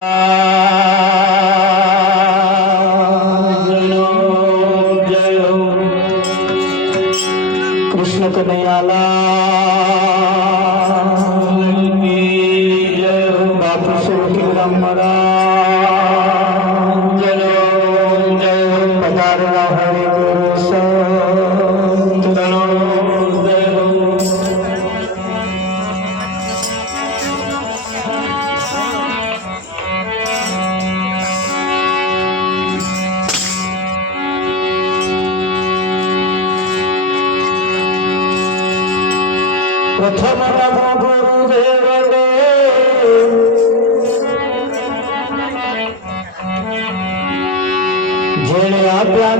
કૃષ્ણ કનૈયાલાલ જય બાપુ સુખીરામ મહારાજ જય પધારેલા હરિ ગુરુ સંત પ્રથમ નમો ગુરુદેવ જેણે આપ્યા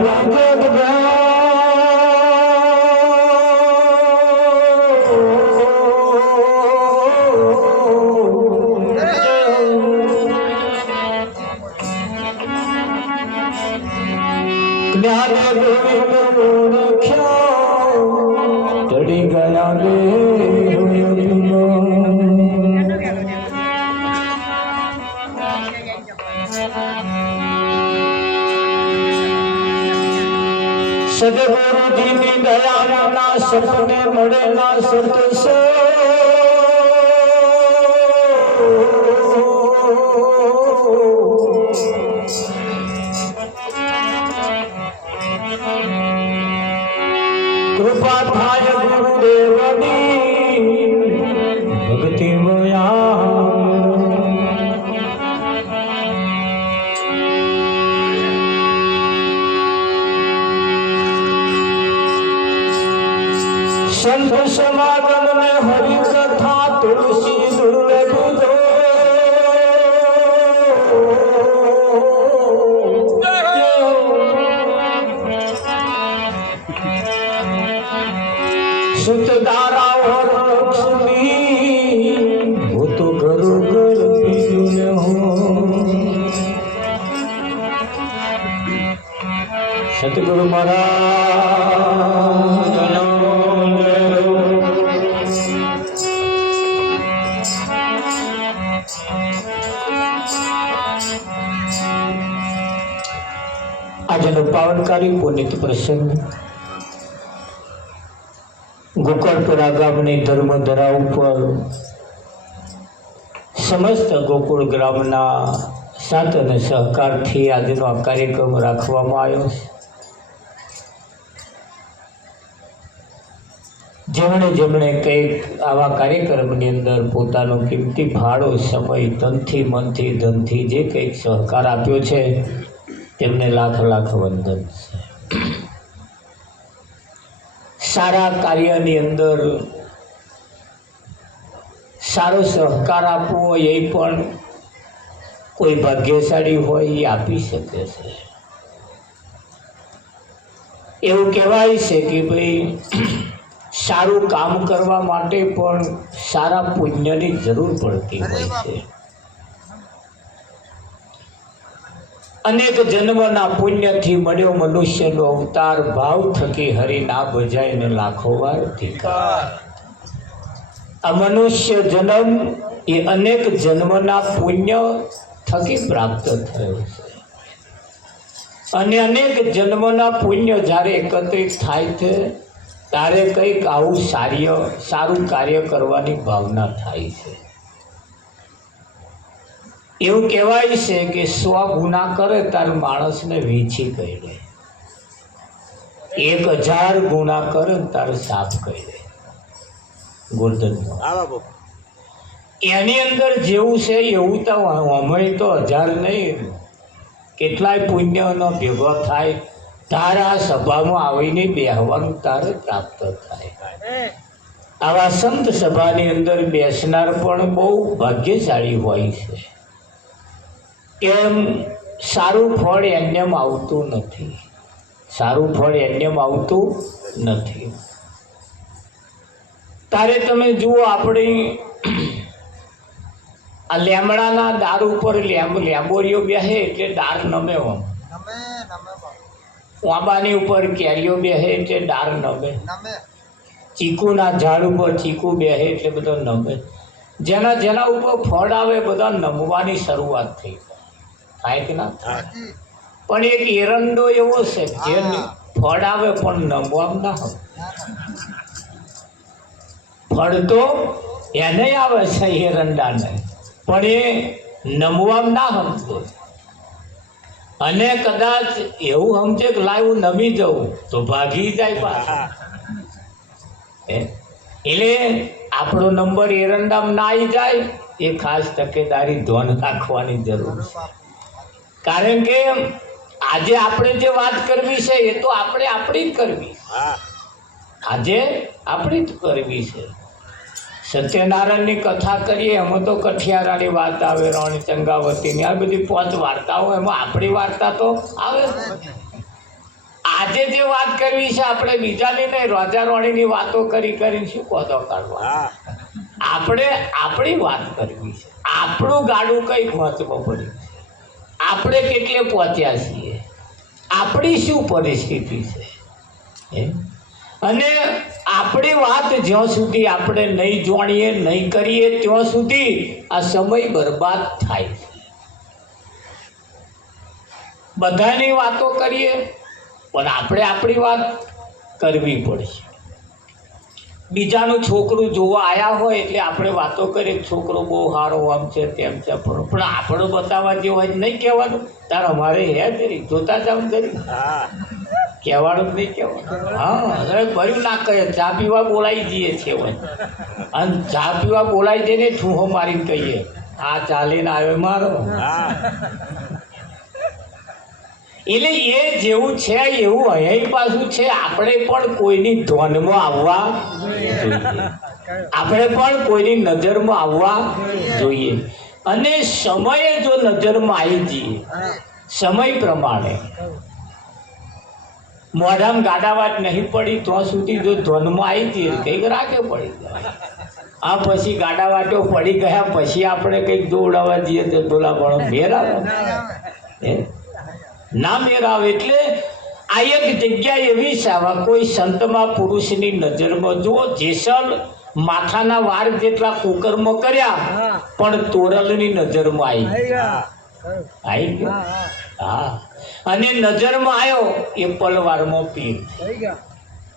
જ્ઞાન ગોવિંદ ઓળખ્યા ચડી ગયા રે સદગુરુજીની દયાના સપને મળેલા સતસો કૃપા થાય ગુરુદેવની ભક્તિ સંત સમાગમ ને હરિ કથા તુલસી દુર્લભ सुत दारा और लक्ष्मी वो तो घरो घर बिजुल हो सतगुरु महाराज આજનો પાવનકારી પુનિત પ્રસંગ ગોકળપુરા ગામની ધર્મધરા ઉપર સમસ્ત ગોકુળ ગ્રામના સાથ અને સહકારથી આજનો આ કાર્યક્રમ રાખવામાં આવ્યો છે. જેમણે કંઈક આવા કાર્યક્રમની અંદર પોતાનો કિંમતી ફાળો સમય તનથી મનથી ધનથી જે કંઈક સહકાર આપ્યો છે તેમને લાખ લાખ વંદન છે. સારા કાર્યની અંદર સારો સહકાર આપવો એ પણ કોઈ ભાગ્યશાળી હોય એ આપી શકે છે. એવું કહેવાય છે કે ભાઈ સારું કામ કરવા માટે પણ સારા પુણ્યની જરૂર પડતી હોય છે. અનેક જન્મના પુણ્યથી મળ્યો મનુષ્યનો અવતાર ભાવ થકી હરિ ના ભજાય ને લાખો વાર ધિકાર. આ મનુષ્ય જન્મ એ અનેક જન્મના પુણ્ય થકી પ્રાપ્ત થયો છે અને અનેક જન્મના પુણ્ય જ્યારે એકત્રિત થાય છે ત્યારે કંઈક આવું સારું કાર્ય કરવાની ભાવના થાય છે. એવું કહેવાય છે કે 100 ગુના કરે ત્યારે માણસને વીછી કહી દે, 1000 ગુના કરે ત્યારે સાફ કહી દે. ગોરધન એની અંદર જેવું છે એવું તો અમે તો 1000 નહીં, કેટલાય પુણ્યનો ભેગો થાય તારે આ સભામાં આવીને બેહવાનું તારે પ્રાપ્ત થાય. આવા સંત સભાની અંદર બેસનાર પણ બહુ ભાગ્યશાળી હોય છે. એમ સારું ફળ એમ આવતું નથી, સારું ફળ એમ આવતું નથી. તારે તમે જુઓ, આપણી આ લેમડાના દાર ઉપર લેંબોરીઓ બેસે એટલે ડાર નમે. વાંબાની ઉપર કેરીઓ બેસે એટલે ડાર નમે. ચીકુના ઝાડ ઉપર ચીકુ બેસે એટલે બધો નમે. જેના જેના ઉપર ફળ આવે બધા નમવાની શરૂઆત થઈ થાય કે ના થાય? પણ એક એરંડો એવો છે જે ફળ આવે પણ નમવામ ના હોય. ફળ તો એને આવે છે એરંડાને, પણ એ નમવામ ના સમજો. અને કદાચ એવું સમજે કે લાવ હું નમી જવું તો ભાગી જાય પાછા. એટલે આપણો નંબર એરંડામાં ના આવી જાય એ ખાસ તકેદારી ધ્યાન રાખવાની જરૂર છે. કારણ કે આજે આપણે જે વાત કરવી છે એ તો આપણે આપણી જ કરવી. આજે આપણી જ કરવી છે. સત્યનારાયણની કથા કરીએ એમાં તો કઠિયારાની વાત આવે, રાણી ચંગાવતીની, આ બધી 5 વાર્તાઓ, એમાં આપણી વાર્તા તો આવે. આજે જે વાત કરવી છે આપણે બીજાની નહીં, રાજા રાણીની વાતો કરી કરીને શું કોતો કાઢવા. આપણે આપણી વાત કરવી છે. આપણું ગાડું કઈક મહત્વ પડ્યું, આપણે કેટલે પહોંચ્યા છીએ, આપણી શું પરિસ્થિતિ છે. અને આપણી વાત જ્યાં સુધી આપણે નહીં જાણીએ, નહીં કરીએ, ત્યાં સુધી આ સમય બરબાદ થાય છે. બધાની વાતો કરીએ પણ આપણે આપણી વાત કરવી પડશે. બીજાનું છોકરું જોવા આવ્યા હોય એટલે આપણે વાતો કરીએ, છોકરો બહુ સારો આમ છે તેમ છે, પણ આપણો બતાવવા જેવો હોય નહીં કહેવાનું. તાર અમારે હે જરી જોતા જાવ જરી, કહેવાનું જ નહીં કહેવાનું. હા, અરે ભર્યું ના કહે, ચા પીવા બોલાવી દઈએ છે અને ચા પીવા બોલાવી દઈને ઠૂહો મારીને કહીએ આ ચાલીને આવ્યો મારો. એટલે એ જેવું છે એવું અહીં પાછું છે. આપણે પણ કોઈની ધ્યાનમાં આવવા જોઈએ, આપણે પણ કોઈની નજરમાં આવવા જોઈએ. અને સમયે જો નજરમાં આવી જઈએ, સમય પ્રમાણે મોઢામાં ગાડાવાટ નહીં પડી ત્યાં સુધી જો ધ્યાનમાં આવી જઈએ કંઈક રાગે પડી જાય. આ પછી ગાડાવાટો પડી ગયા પછી આપણે કંઈક દોડાવવા જઈએ તો બોલા પણ મેર આવે ના મેર આવે. એટલે આ એક જગ્યા એવી છે, આવા કોઈ સંતમાં પુરુષની નજરમાં જુઓ, જેસલ માથાના વાર જેટલા કુકર્મ કર્યા પણ તોરલની નજરમાં આવી ગયો. હા, અને નજરમાં આવ્યો એ પલવારમાં પીર,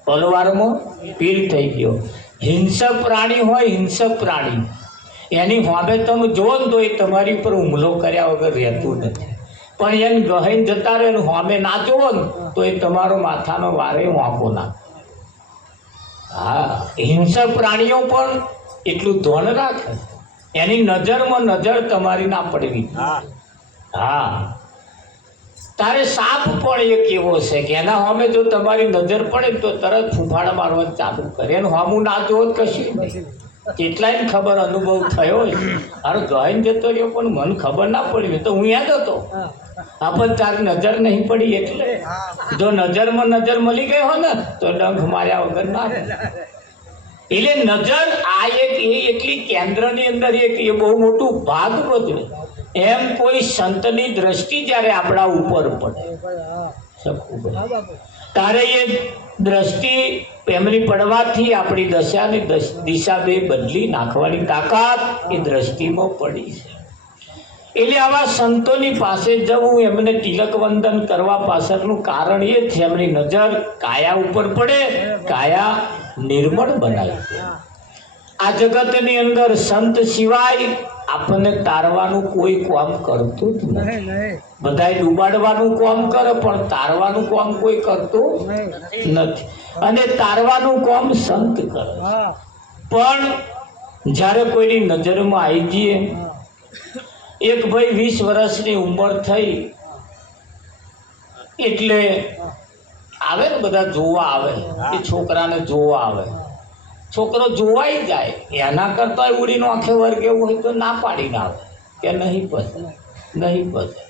પલવારમાં પીર થઈ ગયો. હિંસક પ્રાણી હોય, હિંસક પ્રાણી એની સામે તમે જુઓ ને તો એ તમારી ઉપર હુમલો કર્યા વગર રહેતું નથી. પણ એને ગહાઈને જતા રહે, સામે ના જોવો ને તો એ તમારો માથાનો વારે વાંકો ના. હા, હિંસક પ્રાણીઓ પણ એટલું ધ્યાન રાખે, એની નજરમાં નજર તમારી ના પડવી. હા, તારે સાપ પણ એક એવો છે કે એના સામે જો તમારી નજર પડે તો તરત ફૂફાડા મારવાનું ચાલુ કરે. એનું સામું ના જોવો કશું નહીં. કેટલાય ખબર અનુભવ થયો હોય, અરે ગહાઈને જતો રહ્યો પણ મને ખબર ના પડી તો હું યાદ હતો. આપણને તારી નજર નહીં પડી એટલે. જો નજરમાં નજર મળી ગઈ હોય ને તો ડંખ માર્યા વગર ના. એટલે નજર આ એક એ એટલી કેન્દ્રની અંદર એક એ બહુ મોટું ભાગ ભજવે. એમ કોઈ સંતની દ્રષ્ટિ જ્યારે આપણા ઉપર પડે તારે એ દ્રષ્ટિ એમની પડવાથી આપણી દશાની દિશા બે બદલી નાખવાની તાકાત એ દ્રષ્ટિમાં પડી છે. એટલે આવા સંતોની પાસે જવું, એમને તિલક વંદન કરવા પાછળનું કારણ એ છે એમની નજર કાયા ઉપર પડે, કાયા નિર્મળ બનાવી દે. આ જગતની અંદર સંત સિવાય આપણને તારવાનું કોઈ કામ કરતું જ નથી. બધા ડૂબાડવાનું કામ કરે પણ તારવાનું કામ કોઈ કરતું નથી. અને તારવાનું કામ સંત કરે. પણ જ્યારે કોઈની નજરમાં આવી જઈએ, એક ભાઈ 20 વર્ષની ઉંમર થઈ એટલે આવે ને બધા જોવા આવે, એ છોકરાને જોવા આવે. છોકરો જોવાઈ જાય, એના કરતા ઉડીનો આંખે વર્ગ એવું હોય તો ના પાડીને આવે કે નહીં પસે, નહીં પસે.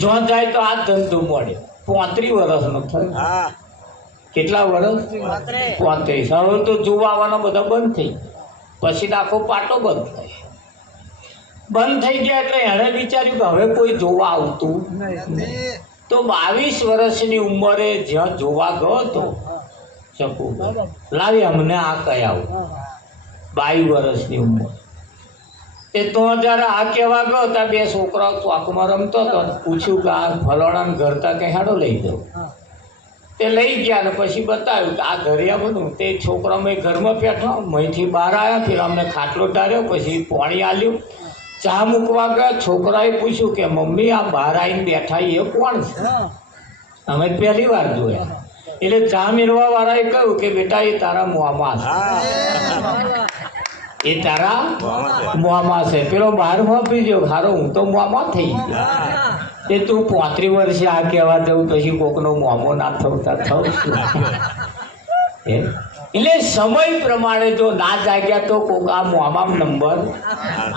જો જાય તો આ ધંધો મળે. 35 વર્ષનો થયો. કેટલા વર્ષ? 35. હવે તો જોવા આવવાના બધા બંધ થઈ ગયા. પછી આખો પાટો બંધ થાય. બંધ થઈ ગયા એટલે એણે વિચાર્યું કે હવે કોઈ જોવા આવતું નહીં. તો 22 વર્ષની ઉંમરે જ્યાં જોવા ગયો હતો શકું લાવી અમને આ કઈ આવું. 22 વર્ષની ઉંમર એ તો જયારે આ કહેવા ગયો ત્યાં બે છોકરાઓ ચોકમાં રમતો હતો, પૂછ્યું કે આ ફલોડાને ઘર તા કઈ હાડો લઈ જાઉં. તે લઈ ગયા ને પછી બતાવ્યું કે આ ઘરે બધું. તે છોકરા મેં ઘરમાં બેઠો, મહીથી બહાર આવ્યા, પેલા અમને ખાટલો ટાર્યો, પછી પાણી આલ્યું, ચા મૂકવા ગયા. છોકરાએ પૂછ્યું કે મમ્મી આ બહાર આવીને બેઠા એ કોણ છે? અમે પહેલી વાર જોયા. એટલે ચા મેળવા વાળાએ કહ્યું કે બેટા એ તારા મોમાં છે, એ તારા મોમાં છે. પેલો બહાર વાપરી ગયો, હારો હું તો મોમાં થઈ ગયો. એ તું 35 વર્ષે આ કહેવા જવું પછી કોકનો મોમો ના થતા થવું છું. એટલે સમય પ્રમાણે જો ના જાગ્યા તો કોક આ મોમામ નંબર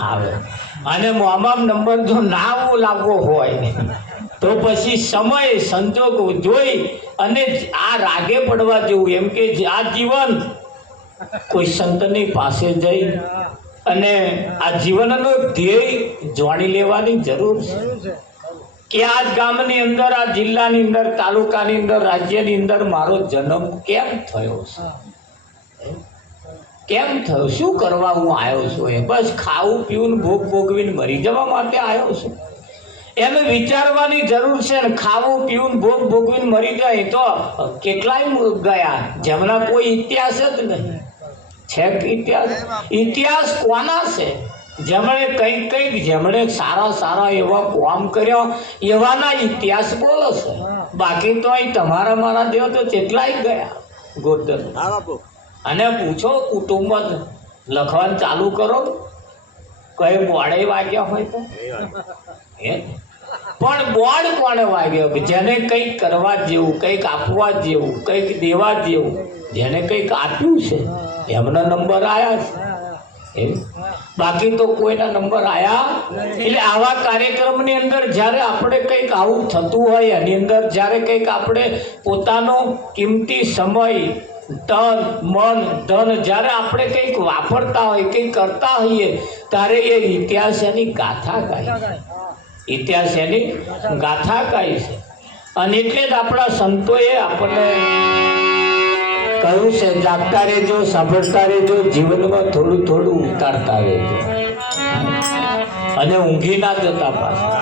આવે. અને મોમામ નંબર જો ના લાવવો હોય તો પછી સમય સંજોગ જોઈ અને આ રાગે પડવા જેવું. એમ કે આ જીવન કોઈ સંતની પાસે જઈ અને આ જીવનનો ધ્યેય જાણી લેવાની જરૂર છે કે આ ગામની અંદર, આ જિલ્લાની અંદર, તાલુકાની અંદર, રાજ્યની અંદર મારો જન્મ કેમ થયો છે, કેમ થયો, શું કરવા હું આવ્યો છું? એ બસ ખાવું પીવું ભોગ ભોગવીને મરી જવા માટે આવ્યો છું એમ વિચારવાની જરૂર છે. ને ખાવું પીવું ભોગ ભોગવીને મરી જાય તો કેટલાય ગયા જેમના કોઈ ઇતિહાસ જ નહીં છે. ઇતિહાસ કોના છે? જેમણે કંઈક જેમણે સારા એવા કામ કર્યા એવાના ઇતિહાસ બોલો છે. બાકી તો અહીં તમારા મારા જેવા તો કેટલાય ગયા ગોદર. અને પૂછો કુટુંબ લખવાનું ચાલુ કરો, કઈ બોર્ડે વાગ્યા હોય તો પણ બોર્ડ કોને વાગ્યો? જેને કંઈક કરવા જેવું, કંઈક આપવા જેવું, કંઈક દેવા જેવું, જેને કંઈક આપ્યું છે એમના નંબર આવ્યા છે. બાકી તો કોઈના નંબર આયા. એટલે આવા કાર્યક્રમની અંદર જ્યારે આપણે કંઈક આવું થતું હોય, એની અંદર જ્યારે કંઈક આપણે પોતાનો કિંમતી સમય, તન, મન, ધન જ્યારે આપણે કંઈક વાપરતા હોય, કંઈક કરતા હોઈએ ત્યારે એ ઇતિહાસ એની ગાથા ગાય છે. ઇતિહાસ એની ગાથા ગાય છે. અને એટલે જ આપણા સંતોએ આપણને કહ્યું છે, જાગતા રહેજો, સાંભળતા રહેજો, જીવનમાં થોડું થોડું ઉતારતા રહેજો અને ઊંઘી ના જતા પાછા.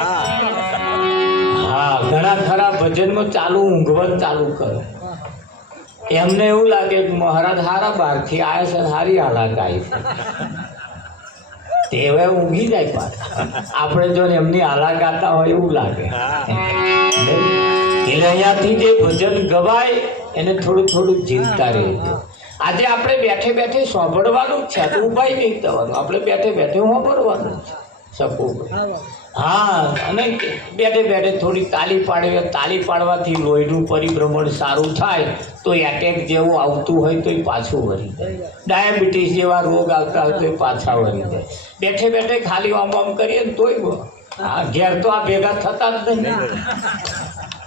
હા, ઘણા ખરા ભજનમાં ચાલુ ઊંઘવાનું ચાલુ કરો. એમને એવું લાગે કે મહારાજ હારા બહારથી આવ્યા છે, સારી હાલા ગાય છે, તે હવે ઊંઘી જાય પાછા. આપણે જો એમની હાલા ગાતા હોય એવું લાગે. એટલે અહીંયાથી જે ભજન ગવાય એને થોડું થોડું જીવતા રહેજો. આજે આપણે બેઠે બેઠે સાંભળવાનું જ છે, તો ઉપાય નહીં થવાનું. આપણે બેઠે બેઠે સાંભળવાનું છે શકું. હા, અને બેઠે બેઠે થોડી તાલી પાડવી. તાલી પાડવાથી લોહીનું પરિભ્રમણ સારું થાય તો એટેક જેવું આવતું હોય તો એ પાછું વળી જાય. ડાયાબિટીસ જેવા રોગ આવતા હોય તો એ પાછા વળી જાય. બેઠે બેઠે ખાલી આમ કરીએ ને તોય હા, ઘેર તો આ ભેગા થતા જ નહીં.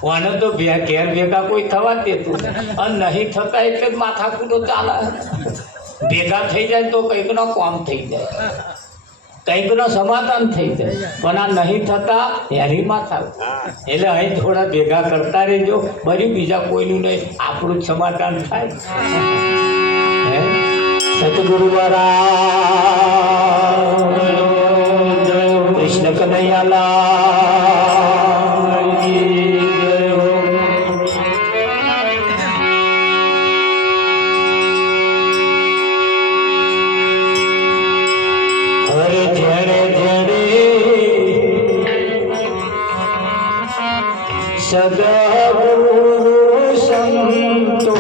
કોને તો ઘેર ભેગા કોઈ થવા દેતું અને નહીં થતા એટલે જ માથાકૂટો ચાલે. ભેગા થઈ જાય તો કંઈકનો કામ થઈ જાય, કંઈકનો સમાધાન થઈ જાય. પણ આ નહીં થતા એની માથા. એટલે અહીં થોડા ભેગા કરતા રહેજો, બરી બીજા કોઈનું નહીં, આપણું જ સમાધાન થાય. સતગુરુ મહારાજ કૃષ્ણ કનૈયાલાલ સદગુરુ સંતો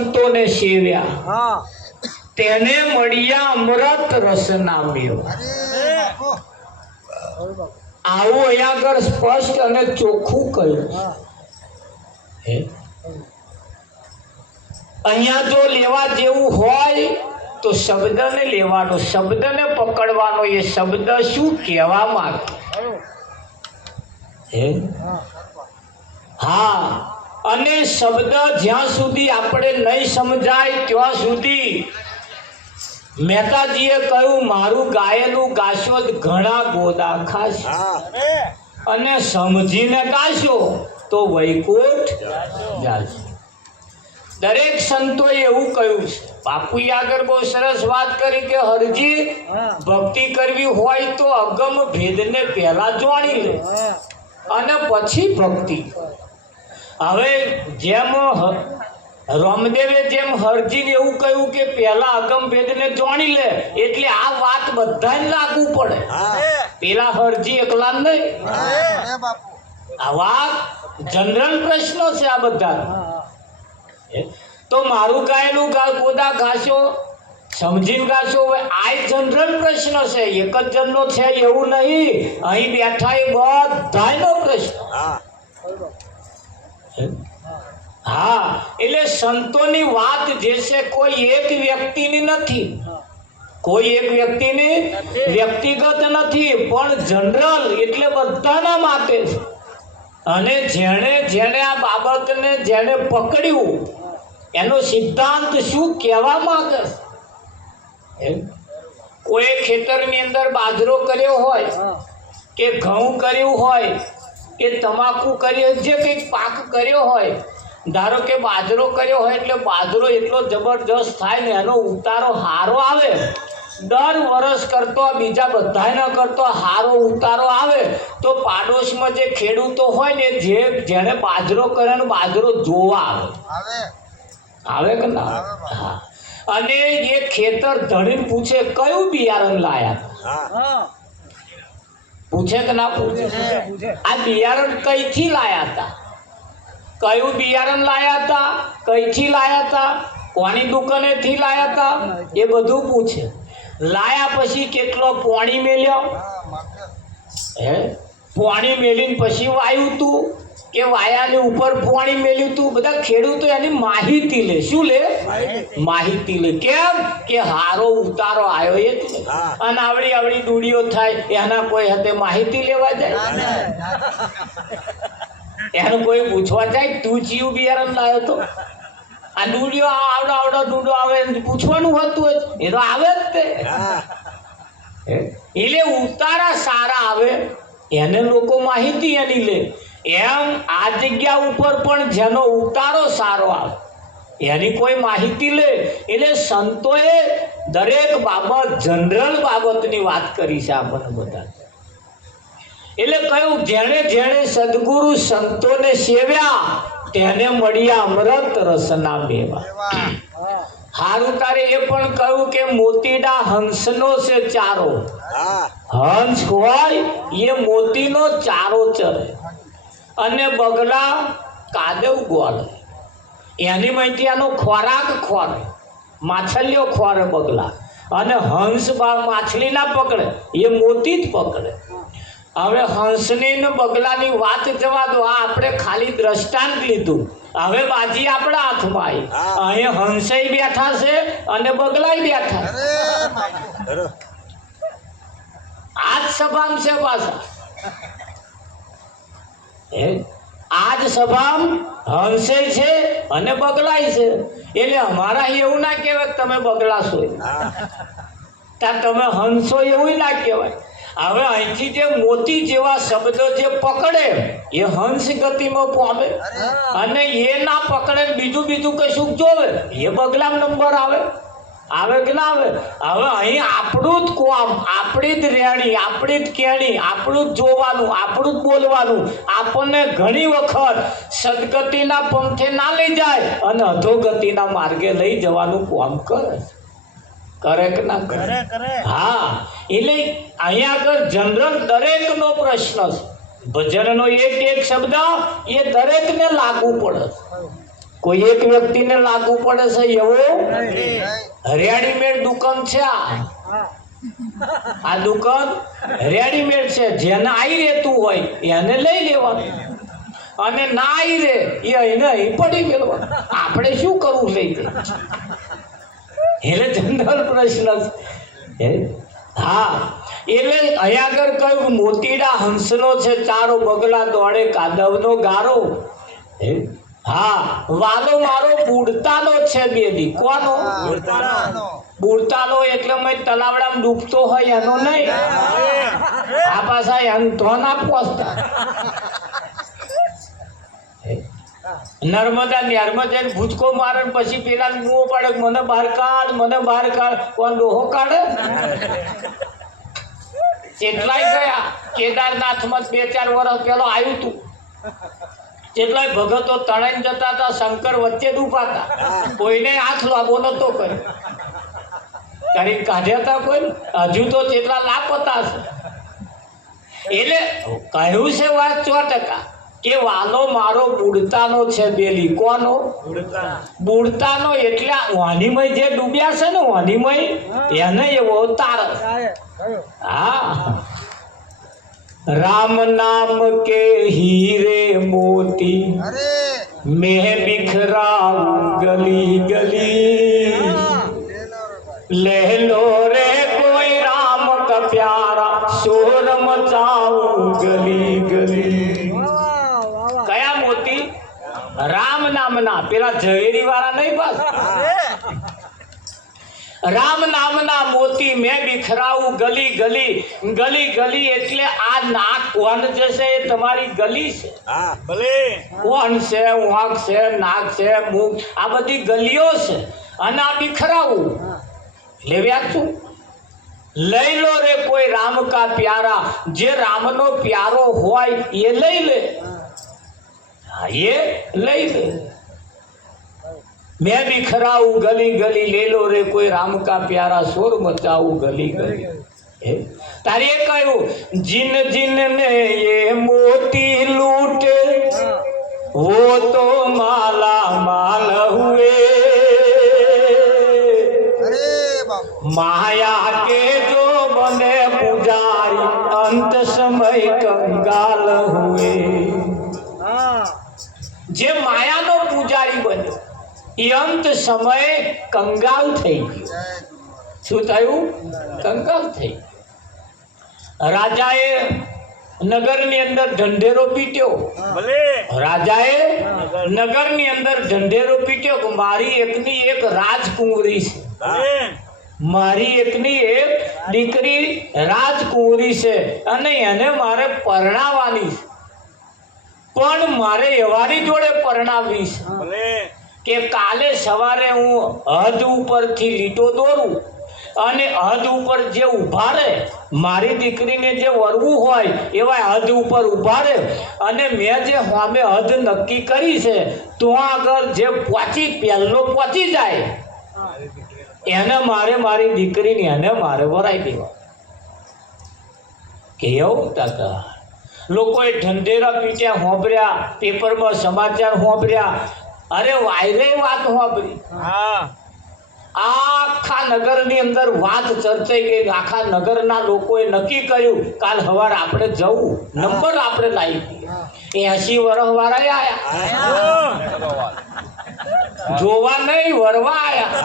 સંતોને સેવ્યા તેને મળ્યા અમૃત રસના મેવા. આવું અહીંયા આગળ સ્પષ્ટ અને ચોખ્ખું કહ્યું. અહીંયા જો લેવા જેવું હોય તો શબ્દને લેવાનો, શબ્દને પકડવાનો. એ શબ્દ શું કહેવા માંગે? હા, અને શબ્દ જ્યાં સુધી આપણે નહીં સમજાય ત્યાં સુધી મહેતાજીએ કહ્યું મારું ગાયેલું ગાશો ઘણા ગોદા ખાશે, અને સમજીને ગાશો તો વૈકુંઠ જાશો. દરેક સંતોએ એવું કહ્યું છે. બાપુએ આગળ બહુ સરસ વાત કરી કે હરજી ભક્તિ કરવી હોય તો અગમ ભેદને પહેલા જાણી લે અને પછી ભક્તિ. હવે જેમ રામદેવે જેમ હરજીને એવું કહ્યું કે પહેલા અગમ ભેદને જાણી લે, એટલે આ વાત બધાને લાગુ પડે, પેલા હરજી એકલા નહીં. આ વાત જનરલ પ્રશ્નો છે આ બધા. તો મારું ગાયેલું ગોદા ઘાસો સમજીને ગાશો. આ જનરલ પ્રશ્ન છે, એક જ જણનો છે એવું નહીં. અહીં બેઠા એ બધાનો પ્રશ્ન. હા, એટલે સંતોની વાત જે છે કોઈ એક વ્યક્તિની નથી, કોઈ એક વ્યક્તિની વ્યક્તિગત નથી, પણ જનરલ એટલે બધાના માટે છે. અને જેણે આ બાબતને જેણે પકડ્યું એનો સિદ્ધાંત શું કહેવા માંગે? કોઈ ખેતરની અંદર બાજરો કર્યો હોય કે ઘઉં કર્યું હોય કે તમાકુ કરી, જે કંઈક પાક કર્યો હોય, ધારો કે બાજરો કર્યો હોય એટલે બાજરો એટલો જબરજસ્ત થાય ને એનો ઉતારો સારો આવે. દર વર્ષ કરતો બીજા બધાને કરતો સારો ઉતારો આવે તો પાડોશમાં જે ખેડૂતો હોય ને જેને બાજરો કરે ને બાજરો જોવા આવે કે ના? હા. અને એ ખેતર ધણીને પૂછે કયું બિયારણ લાયા, પૂછે કે ના પૂછે? આ બિયારણ કઈથી લાયા હતા, કયું બિયારણ લાયા હતા, કઈથી લાયા હતા, કોની દુકાનેથી લાયા હતા, એ બધું પૂછે. લાયા પછી કેટલો પાણી મેલ્યો, પાણી મેલીને પછી વાયું તું કે વાયાની ઉપર પાણી મેલ્યું તું, બધા ખેડૂતો એની માહિતી લે. શું લે? માહિતી લે. કેમ કે હારો ઉતારો આવ્યો એટલે. અને આવડી આવડી ડૂડીઓ થાય એના કોઈ હાથે માહિતી લેવા જાય? એનું કોઈ પૂછવા જાય તું ચિયું બિયારણ લાવ્યો તો? આ ડૂડીઓ આવડો આવડો ડૂડો આવે પૂછવાનું હતું એ તો આવે જ તે. એટલે ઉતારા સારા આવે એને લોકો માહિતી એની લે. એમ આ જગ્યા ઉપર પણ જેનો ઉતારો સારો આવે એની કોઈ માહિતી લે. એટલે સંતોએ દરેક બાબત જનરલ બાબતની વાત કરી છે આપણને બધા. એટલે કહ્યું જેણે જેણે સદગુરુ સંતોને સેવ્યા તેને મળ્યા અમૃત રસના મેવા. હારું તારે એ પણ કહ્યું કે મોતીડા હંસનો છે ચારો. હંસ હોય એ મોતીનો ચારો ચરે અને બગલા કાદવ ગોળે. એની માહિતી આનો ખોરાક ખોરે, માછલીઓ ખોરે બગલા, અને હંસ માછલી ના પકડે, એ મોતી જ પકડે. હવે હંસની ને બગલાની વાત જવા દો, આ આપણે ખાલી દ્રષ્ટાંત લીધું. હવે બાજી આપણા હાથમાં આવી. અહીં હંસે બેઠા છે અને બગલાય બેઠા. આજ સભામ છે પાછા, આજ સભામ હંસે છે અને બગલાય છે. એટલે અમારા એવું ના કહેવાય તમે બગલા છો, ત્યાં તમે હંસો એવું ના કહેવાય. હવે અહીંથી જે મોતી જેવા શબ્દ જે પકડે એ હંસ ગતિમાં પામે, અને એ ના પકડે બીજું બીજું કશું જોવે એ બગલામ નંબર આવે કે ના આવે? હવે અહીં આપણું જ કોમ, આપણી જ રેણી, આપણી જ કેણી, આપણું જ જોવાનું, આપણું જ બોલવાનું આપણને ઘણી વખત સદગતિના પંથે ના લઈ જાય અને અધોગતિના માર્ગે લઈ જવાનું કામ કરે કે ના કરે? હા. એટલે અહીંયા આગળ જનરલ દરેકનો પ્રશ્ન છે. ભજનનો એક એક શબ્દ એ દરેકને લાગુ પડે. કોઈ એક વ્યક્તિને લાગુ પડે છે એવો રેડીમેડ દુકાન છે આ દુકાન રેડીમેડ છે. જેને આવી રહેતું હોય એને લઈ લેવાનું અને ના આવી રે એ અહીં અહીં પડી ગયેલું. આપણે શું કરવું લઈ દે એટલે જનરલ પ્રશ્ન છે. હા એટલે અહીંયા આગળ કહ્યું મોતીડા હંસનો છે ચારો બગલા દોડે કાદવનો ગારો. હા વાલો મારો બુડતાનો છે બેદી. કોનો? બુડતાનો એટલે મેં તલાવડામાં ડૂબતો હોય એનો નહીં. આ પાછા એમ તો ના પહોંચતા. નર્મદા ન્યારમાં જઈને ભૂચકો મારે પછી પેલા મુઓ પડે મને બહાર કાઢ મને બહાર કાઢ. કોણ ડોહો કાઢે? એટલાય ગયા કેદારનાથમાં 2-4 વર્ષ પેલો આવ્યું તું. કેટલાય ભગતો તણાઈને જતા હતા, શંકર વચ્ચે ડૂબાતા, કોઈને હાથ લાંબો નતો કર્યો, કરીને કાઢ્યા હતા કોઈ. હજુ તો કેટલા લાપતા છે. એટલે કહ્યું છે વાત 100% કે વાલો મારો બુડતાનો છે બેલી. કોનો? બુડતાનો એટલે વાણીમય જે ડૂબ્યા છે ને વાણીમય એને એવો તાર. હા राम नाम के हीरे मोती मैं बिखराऊं गली गली ले लो रे कोई राम का प्यारा शोर मचाऊं गली गली. कया मोती? राम नामना पेला ઝવેરી વાળા નહીં બસ. રામ નામના મોતી મેં બિખરાવું ગલી ગલી. ગલી ગલી એટલે આ નાક કોણ જશે એ તમારી ગલી છે. કોણ છે, વાંક છે, નાક છે, મુખ, આ બધી ગલીઓ છે. અને આ બિખરાવું એટલે વ્યાખ્યું લઈ લો રે કોઈ રામ કા પ્યારા. જે રામનો પ્યારો હોય એ લઈ લે. એ લઈ લે. मैं बिखराऊं गली गली ले लो रे कोई राम का प्यारा शोर मचाऊं गली गली. तारे कहूं जिन जिन ने ये मोती लूटे वो तो माला माल हुए. माया के जो बने पुजारी अंत समय कंगाल हुए. जे माया नो पुजारी बन्यो એ અંત સમયે કંગાલ થઈ ગયો. શું થયું? કંગાલ થઈ ગયો. રાજાએ નગરની અંદર ઢંઢેરો પીટ્યો. રાજાએ નગરની અંદર ઢંઢેરો પીટ્યો કે મારી એકની એક રાજકુંવરી છે, મારી એકની એક દીકરી રાજકુંવરી છે અને એને મારે પરણાવવાની છે. પણ મારે એવાની જોડે પરણાવવી છે કે કાલે સવારે હું હદ ઉપરથી લીટો દોરું અને હદ ઉપર જે ઊભા રહે, મારી દીકરીને જે વરવું હોય એવા હદ ઉપર ઊભા રહે અને મેં જે સામે હદ નક્કી કરી છે તો આગળ જે પહેલો પહોંચી જાય એને મારે મારી દીકરીને એને મારે વરાઈ દેવા. કેવું કાકા લોકોએ ઢંઢેરા પીટ્યા, હોંભર્યા, પેપરમાં સમાચાર હોંભર્યા. અરે વાયરે વાત હોંભરી. આખા નગરની અંદર વાત ચર્ચાઈ ગઈ. આખા નગરના લોકોએ નક્કી કર્યું કાલ સવારે આપણે જવું, નંબર આપણે લાવી દઈએ. 80 વર્ષ વાળા આયા, જોવા નહીં વરવા આયા.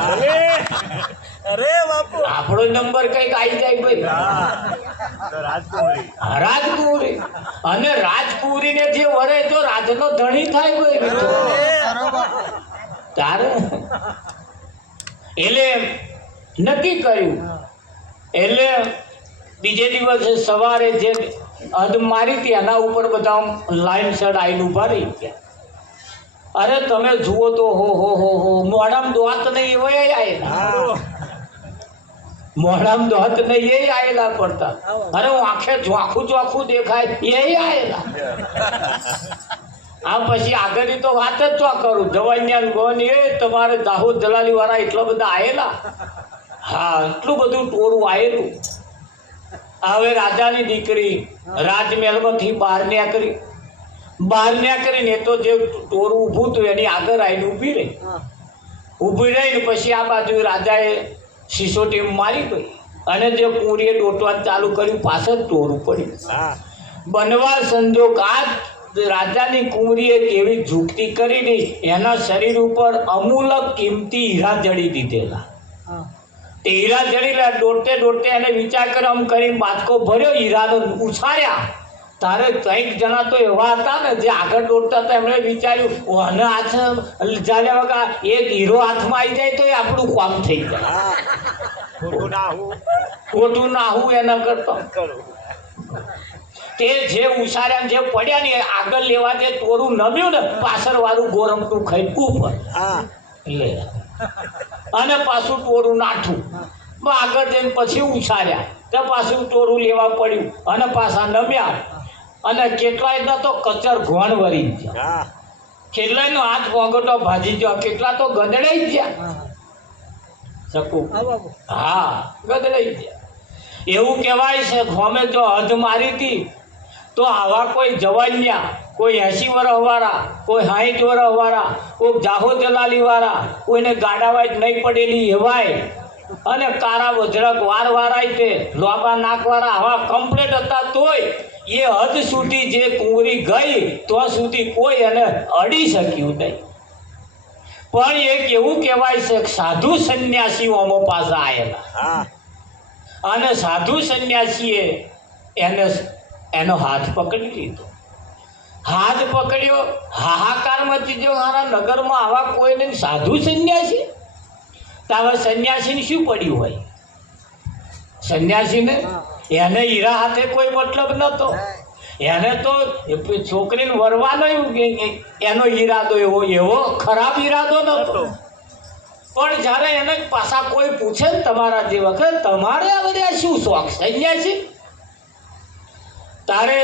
અરે બાપુ આપણો નંબર કઈક આવી જાય ભાઈ. રાજકુંવરી અને રાજકુંવરીને જે વરે તો રાજનો ધણી થાય ભાઈ. તારે એટલે નક્કી કર્યું. એટલે બીજે દિવસે સવારે જે હદ મારી હતી એના ઉપર બધા લાઈન સડ આવીને ઉભા રહી ગયા. અરે તમે જુઓ તો હો મોઢામાં દોત નહીં એવા આવેલા, મોઢામાં દોત નહીં એ આવેલા પડતા. અરે હું આંખે ચોખ્ખું દેખાય એ આવેલા. આ પછી આગળની તો વાત જ તો કરું. જવાનિયા ગોની એ તમારે દાહોદ દલાલી વાળા એટલા બધા આવેલા. હા એટલું બધું ટોળું આવેલું. હવે રાજાની દીકરી રાજમહેલમાંથી બહાર નીકળી બહાર ના કરીને તો જે ટોરું ઊભું હતું એની આગળ આવીને ઊભી રહી. ઊભી રહીને પછી આ બાજુ રાજાએ સિસોટી મારી ગઈ અને જે કુંવરીએ દોટવાનું ચાલુ કર્યું પાછળ ટોરું પડ્યું. બનવા સંજોગ આ રાજાની કુંવરીએ કેવી ઝૂકતી કરી એના શરીર ઉપર અમૂલક કિંમતી હીરા જડી દીધેલા. તે હીરા જડીલા દોડતે દોડતે એને વિચાર કર્યો, આમ કરીને બાચકો ભર્યો, હીરાનો ઉછાળ્યા. તારે કંઈક જણા તો એવા હતા ને જે આગળ દોડતા હતા, એમણે વિચાર્યું અને હાથ જાણ્યા વગર એક હીરો હાથમાં આવી જાય તો એ આપણું કામ થઈ જાય. ખોટું ના હું એના કરતો તે જે ઉછાળ્યા જે પડ્યા ને આગળ લેવા જે તોરું નમ્યું ને પાછળ વાળું ગોરમતું ખાઈ પર લે અને પાછું ટોરું નાઠું આગળ જઈને પછી ઉછાળ્યા તો પાછું ટોરું લેવા પડ્યું અને પાછા નમ્યા અને કેટલાય તો કચર ઘોણ વરી ગયા, કેટલાયનો હાથ પોગટો ભાજી ગયો, કેટલા તો ગદડાઈ ગયા. શકું હા ગદડાઈ ગયા. એવું કહેવાય છે ગોમે જો હદ મારી હતી તો આવા કોઈ જવાનિયા, કોઈ 80 વર્ષવાળા, કોઈ 60 વર્ષવાળા, કોઈ જાહો દલાલીવાળા, કોઈને ગાડાવાય નહીં પડેલી એવાય અને કારા વજરક વારવાળાય તે લોબા નાકવાળા આવા કમ્પ્લેટ હતા તોય એ હદ સુધી જે કુંવરી ગઈ તો સુધી કોઈ એને અડી શક્યું નહીં. પણ એક એવું કહેવાય છે સાધુ સંન્યાસીઓ પાછા આવેલા અને સાધુ સંન્યાસીએ એનો હાથ પકડી લીધો. હાથ પકડ્યો, હાહાકાર મચી ગયો મારા નગરમાં આવા કોઈને સાધુ સંન્યાસી. તો હવે સંન્યાસીને શું પડ્યું હોય? સંન્યાસીને એને હીરા હાથે કોઈ મતલબ નહોતો. એને તો છોકરીને વરવાનો એનો ઈરાદો એવો ખરાબ ઈરાદો નહોતો. પણ જ્યારે એને પાછા કોઈ પૂછે ને તમારા જે વખત તમારે આ બધા શું શોખ સંન્યાસી, તારે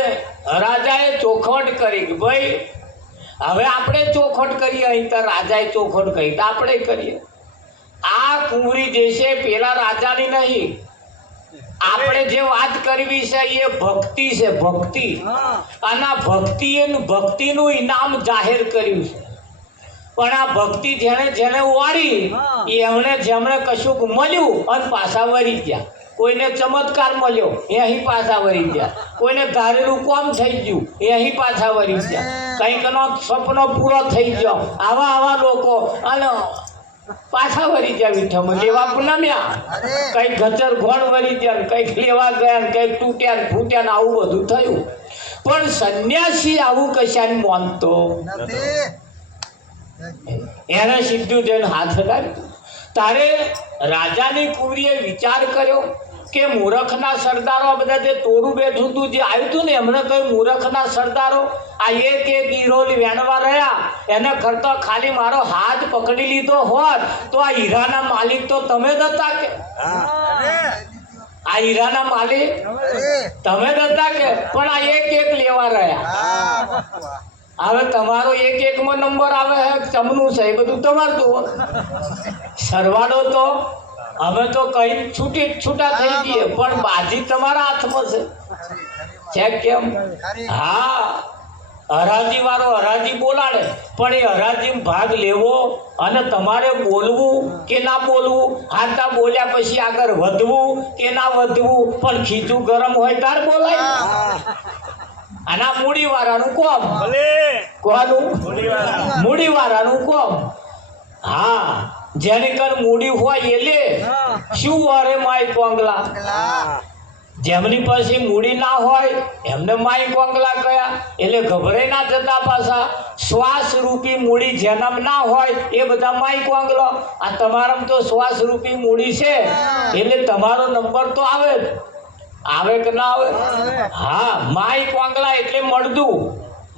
રાજાએ ચોખવટ કરી કે ભાઈ હવે આપણે ચોખવટ કરીએ. અહીં તો રાજાએ ચોખવટ કરી તો આપણે કરીએ. આ કુંવરી જે છે પેલા રાજાની નહીં, આપણે જે વાત કરવી છે એ ભક્તિ છે, ભક્તિ. અને ભક્તિનું ઇનામ જાહેર કર્યું છે. પણ આ ભક્તિ જેને જેને વાળી એમણે જેમણે કશુંક મળ્યું અને પાછા વળી ગયા. કોઈને ચમત્કાર મળ્યો એ અહીં પાછા વળી ગયા, કોઈને ધારેલું કામ થઈ ગયું એ અહીં પાછા વળી ગયા, કંઈકનો સપનો પૂરો થઈ ગયો, આવા લોકો અને પાછા વળી ગયા. વિઠ્ઠમ લેવા નમ્યા, કંઈક ગચર ઘોણ વળી ગયા, કંઈક લેવા ગયા, કંઈક તૂટ્યા ને ફૂટ્યા ને આવું બધું થયું. પણ સંન્યાસી આવું કશાને માનતો એને સીધું જઈને હાથ હટાવ્યું. તારે રાજાની કુંવરીએ વિચાર કર્યો કે મૂરખના સરદારો આ બધા જે તોરું બેઠું હતું જે આવ્યું હતું ને એમણે કહ્યું મૂરખના સરદારો આ એક હીરો વેણવા રહ્યા, એને કરતા ખાલી મારો હાથ પકડી લીધો હોત તો આ હીરાના માલિક તો તમે જ હતા કે આ હીરાના માલિક તમે જ હતા કે પણ આ એક લેવા રહ્યા. હવે તમારો એકમાં નંબર આવે ચમનું છે એ બધું તમારું સરવાળો તો અમે તો કઈ છૂટા થઈ જઈએ પણ બાજી તમારા હાથમાં છે કેમ? હા, હરાજી વાળો હરાજી બોલાડે પણ એ હરાજીમાં ભાગ લેવો અને તમારે બોલવું કે ના બોલવું, હાથા બોલ્યા પછી આગળ વધવું કે ના વધવું, પણ ખીચું ગરમ હોય તાર બોલાય. આના મૂડીવાળાનું કોમ, કોનું મૂડીવાળાનું કોમ. હા, જેને કર મૂડી હોય એ લે. શું વારે માય કોંગલા, જેમની પાસે મૂડી ના હોય એમને માય કોંગલા કયા. એટલે ગભરાઈ ના જતા પાછા. શ્વાસ રૂપી મૂડી જેનામ ના હોય એ બધા માય કોંગલો. આ તમારામાં તો શ્વાસ રૂપી મૂડી છે એટલે તમારો નંબર તો આવે જ. આવે કે ના આવે? હા, માય કોંગલા એટલે મળદું,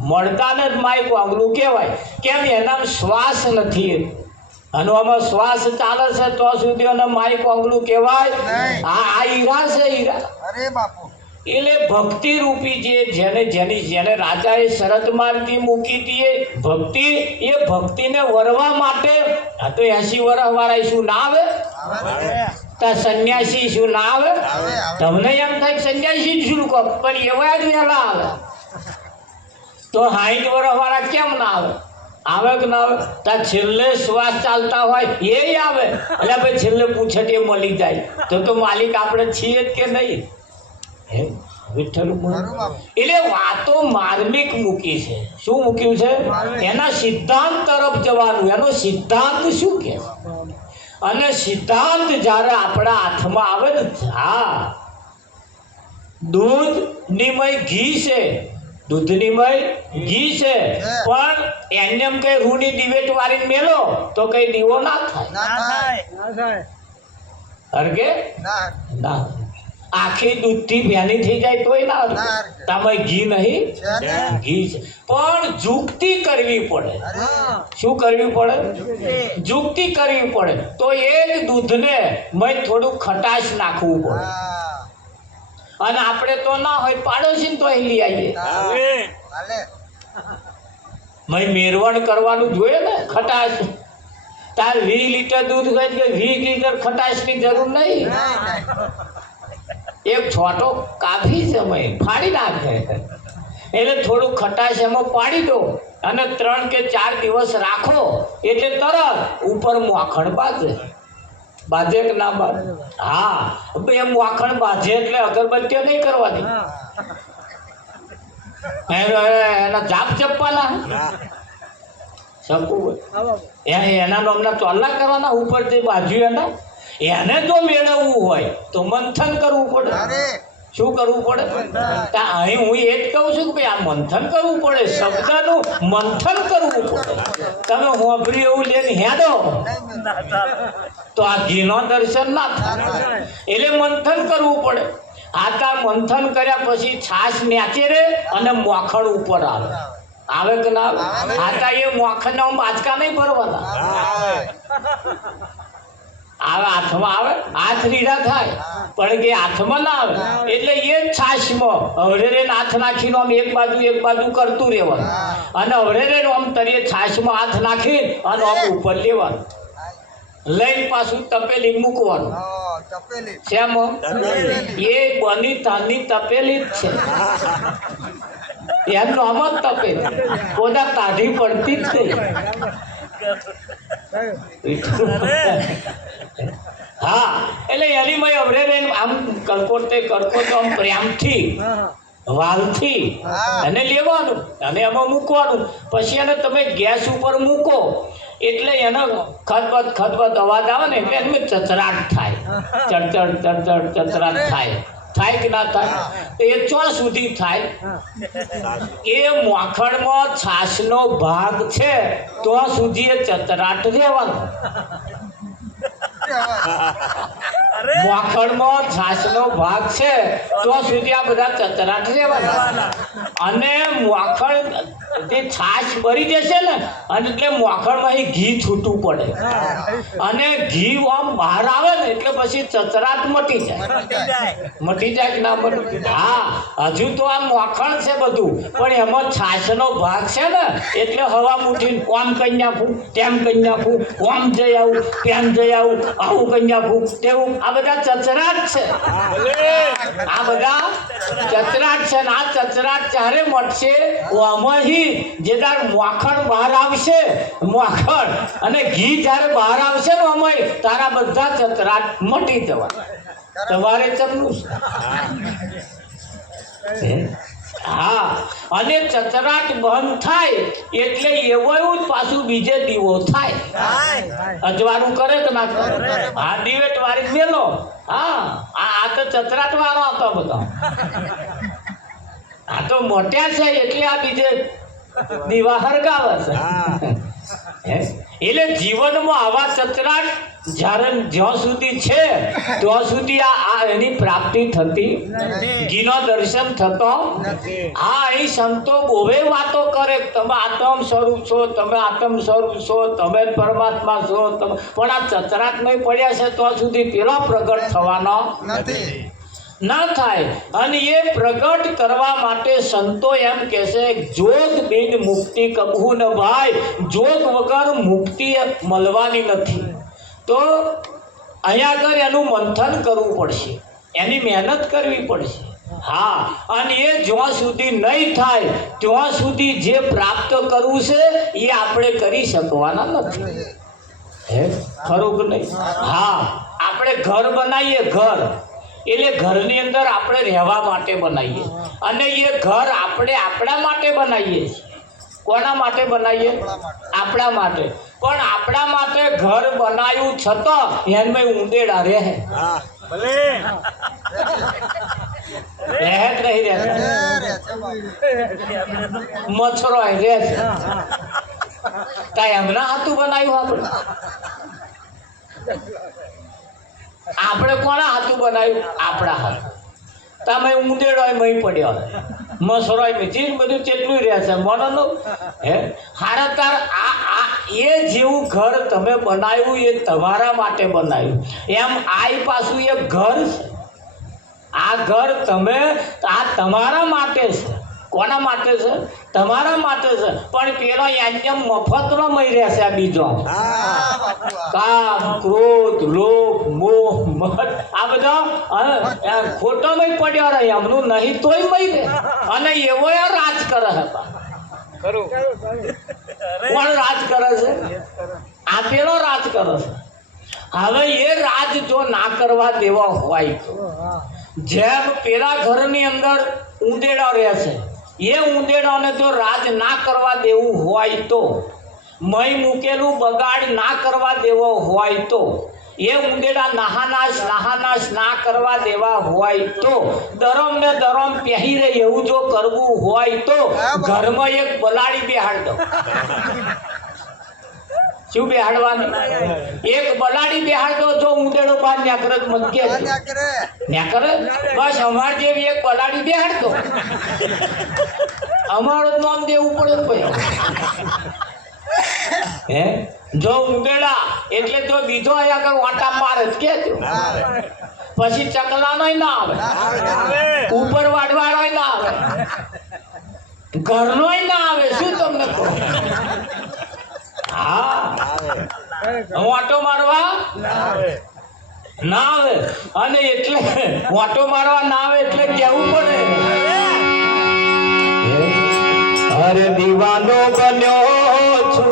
મળતાને જ માય કોંગલું કહેવાય. કેમ? એનામાં શ્વાસ નથી અને આમાં શ્વાસ ચાલે છે તો સુધી અને માય કોંગલું કહેવાય. આ હીરા છે, હીરા. એટલે ભક્તિ રૂપી જેને રાજાએ શરત મારતી મૂકી હતી એ ભક્તિને વરવા માટે. આ તો 80 વર્ષ વાળા શું ના આવે? સંન્યાસી શું ના આવે? તમને એમ થાય સંન્યાસી શું કહો પણ એવા જ વહેલા આવે. તો 60 વર્ષ વાળા કેમ ના આવે? આવે કે ના આવે? તાર છેલ્લે શ્વાસ ચાલતા હોય એ આવે. એટલે ભાઈ છેલ્લે પૂછે તે મળી જાય તો માલિક આપણે છીએ જ કે નહીં? હે વિઠ્ઠલ એટલે વાતો માર્મિક મૂકી છે. શું મૂક્યું છે? એના સિદ્ધાંત તરફ જવાનું. એનો સિદ્ધાંત શું કે? અને સિદ્ધાંત જ્યારે આપણા હાથમાં આવે ને, હા, દૂધનીમય ઘી છે, દૂધનીમય ઘી છે, પણ એને એમ કઈ રૂની દિવેટ વાળીને મેલો તો કઈ દીવો ના થાય. હરગે ના, આખી દૂધથી ભેની થઈ જાય તોય ના. તમે ઘી નહીં, ઘી છે, પણ જુક્તિ કરવી પડે. શું કરવી પડે? જુક્તિ કરવી પડે. તો એ જ દૂધને મેં થોડું ખટાશ નાખવું પડે. અને આપણે તો ના હોય પાડોશી તો લઈ આવીએ. મેરવણ કરવાનું જોઈએ ને. ખટાશ તાર 20 લીટર દૂધ હોય કે 20 લીટર ખટાશની જરૂર નહીં. એક છોટો કાફી છે, ફાડી નાખે. એટલે થોડું ખટાશ એમાં પાડી દો અને 3 કે 4 દિવસ રાખો એટલે તરત ઉપર માખણ બાજે. બાજે કે ના બાજે? હા, એ માખણ બાજે એટલે અગરબત્તીઓ નહીં કરવાની. એના જાપ ચપ્પાના એના નામના ચોલ્લા કરવાના ઉપર જે બાજુ એના. એને જો મેળવવું હોય તો મંથન કરવું પડે. શું કરવું પડે? અહીં હું એ જ કહું છું કે ભાઈ આ મંથન કરવું પડે. શબ્દનું મંથન કરવું પડે. તમે હોંભરી એવું લઈને હેડો તો આ ઘીનો દર્શન ના થાય. એટલે મંથન કરવું પડે. આતા મંથન કર્યા પછી છાશ નેચે રે અને માખણ ઉપર આવે. આવે કે ના આવે? આતા એ માખણના બાચકા નહીં ભરવાના. આવે હાથમાં આવે, હાથ રીડા થાય, પણ કે હાથમાં ના આવે. એટલે એ જ છાશમાં હવરેરે હાથ નાખીને આમ એક બાજુ કરતું રહેવાનું. અને હવરેરે આમ તરીએ છાશમાં હાથ નાખી અને આમ ઉપર લેવાનું. લઈને પાછું તપેલી મૂકવાનું. શેમ? એ બની તાની તપેલી જ છે. એમનો આમ જ તપેલી. પોતા કાઢી પડતી જ નહીં. હા, એટલે એની મય અવરે આમ કલકોટે આમ પ્રેમથી વાલથી અને લેવાનું અને એમાં મૂકવાનું. પછી એને તમે ગેસ ઉપર મૂકો એટલે એનો ખતબત અવાજ આવે ને એટલે એમને ચચરાટ થાય. ચડચડ ચચરાટ થાય. થાય કે ના થાય? એ ચોં સુધી થાય? એ માખણમાં છાશનો ભાગ છે તો સુધી એ ચચરાટ રહેવાનો. માખણમાં છાશનો ભાગ છે તો સુધી આ બધા ચચરાટ રહેવાના. અને માખણ તે છાશ ભરી જશે ને અને એટલે માખણમાં ઘી છૂટું પડે અને ઘી આમ બહાર આવે ને એટલે પછી ચચરાટ મટી જાય કે ના મટી? હા, હજુ તો આ માખણ છે બધું, પણ એમાં છાશનો ભાગ છે ને એટલે હવા મુઠીને આમ કરી નાખું, તેમ કરી નાખું, આમ જઈ આવું, તેમ જઈ આવું, આવું કરી નાખું, તેવું. આ બધા ચચરાટ છે. આ બધા ચચરાટ છે. આ ચચરાટ ચારે મટશે આમાં જે તાર માખણ બહાર આવશે, માખણ અને ઘી જ્યારે બહાર આવશે ને આમાં તારા બધા ચચરાટ મટી જવા. તમારે ચમનું છે. હા, અને ચચરાટ બંધ થાય એટલે એવું પાછું બીજે દીવો થાય. અજવાળું કરે કે ના કરે? હા, દિવેટ વાળી મેલો. હા, આ તો ચચરાટ વાળો હતો બધો. આ તો મોટ્યા છે એટલે આ બીજે દીવા હરગાવે છે. એટલે જીવનમાં આવા ચચરાટ જ્યાં સુધી છે ત્યાં સુધી આ એની પ્રાપ્તિ થતી, ઘીનો દર્શન થતો. હા, અહીં સંતો બોવે વાતો કરે તમે આત્મ સ્વરૂપ છો, તમે આત્મ સ્વરૂપ છો, તમે પરમાત્મા છો, પણ આ ચચરાટ નહીં પડ્યા છે ત્યાં સુધી પેલો પ્રગટ થવાનો ના થાય. અને એ પ્રગટ કરવા માટે સંતો એમ કહે છે જોગ બિન મુક્તિ કબહુ ન ભાઈ. જોગ વગર મુક્તિ મળવાની નથી. તો અહીંયા આગળ એનું મંથન કરવું પડશે, એની મહેનત કરવી પડશે. હા, અને એ જ્યાં સુધી નહીં થાય ત્યાં સુધી જે પ્રાપ્ત કરવું છે એ આપણે કરી શકવાના નથી. હે, ખરું કે નહીં? હા, આપણે ઘર બનાવીએ, ઘર એટલે ઘરની અંદર આપણે રહેવા માટે બનાવીએ, અને એ ઘર આપણે આપણા માટે બનાવીએ છીએ. કોના માટે બનાવીએ? આપણા માટે. પણ આપણા માટે ઘર બનાવ્યું છતાં એમાં ઉંદેડા રહે. રહે જ નહીં રહેતા, મચ્છરો રહે છે. કાંઈ એમના હાથું બનાવ્યું? આપણે કોના હાથું બનાવ્યું? આપણા હાથ. તમે ઉંદેડો મહી પડ્યો, મસરો ચીજ બધું કેટલું રહે છે મનનું. હે, હારા તાર આ એ જેવું ઘર તમે બનાવ્યું એ તમારા માટે બનાવ્યું. એમ આ પાછું એક ઘર છે. આ ઘર તમે આ તમારા માટે છે. કોના માટે છે? તમારા માટે છે. પણ પેલો એમ મફતમાં મળી રહેશે. આ બીજો કામ, ક્રોધ, લોભ, મોહ, મત આ બધા ખોટોમાં પડ્યો રહે. એમનું નહીં તોય મળી રહે. અને એવો રાજ કરે હતા. કોણ રાજ કરે છે? આ પેલો રાજ કરે છે. હવે એ રાજ જો ના કરવા દેવા હોય તો, જેમ પેલા ઘરની અંદર ઉંદેડા રહે છે, એ ઉંદેડાને જો રાજ ના કરવા દેવું હોય તો, મય મૂકેલું બગાડ ના કરવા દેવો હોય તો, એ ઉંદેડા નાહાનાશ ના કરવા દેવા હોય તો, દરમ ને દરમ પહેરી રહે એવું જો કરવું હોય તો ઘરમાં એક બલાડી બેહાડ દો. શું બેહાડવાનું? એક બલાડી બેહાડ દો. જો ઉંદેડો બાર ન્યાકરે મત કે ન્યાકરે, બસ અમાર જેવી એક બલાડી બેહાડ દો. અમારું નામ દેવું પડે ભાઈ. હે, જો ઉંદેડા એટલે જો બીજો આગળ વાંટા મારે જ કેજો. પછી ચકલાનો ના આવે, ઉપર વાડવાળો ના આવે, ઘરનો ના આવે. શું તમને કહું? હા, વાંટો મારવા ના આવે. અને એટલે વાંટો મારવા ના આવે એટલે કેવું પડે, અરે દીવાનો બન્યો છું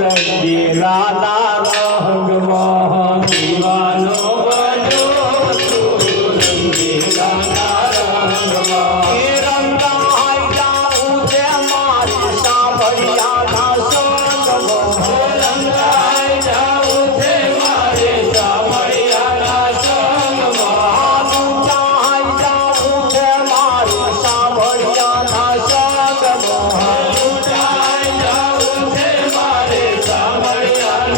રંગીલાના રંગમાં. દીવાનો બન્યો છું રંગીલાના રંગમાં. એ રંગાઈ જાઉં છે મારી સાંભળ્યાના સંગમાં. રંગાઈ જાઉં છે મારી સાંભળ્યાના સંગમાં. ઊંચાઈ જાઉં છે મારી સાંભળ્યાના સંગમાં. ઊંચાઈ જાઉં છે મારી સાંભળ્યાના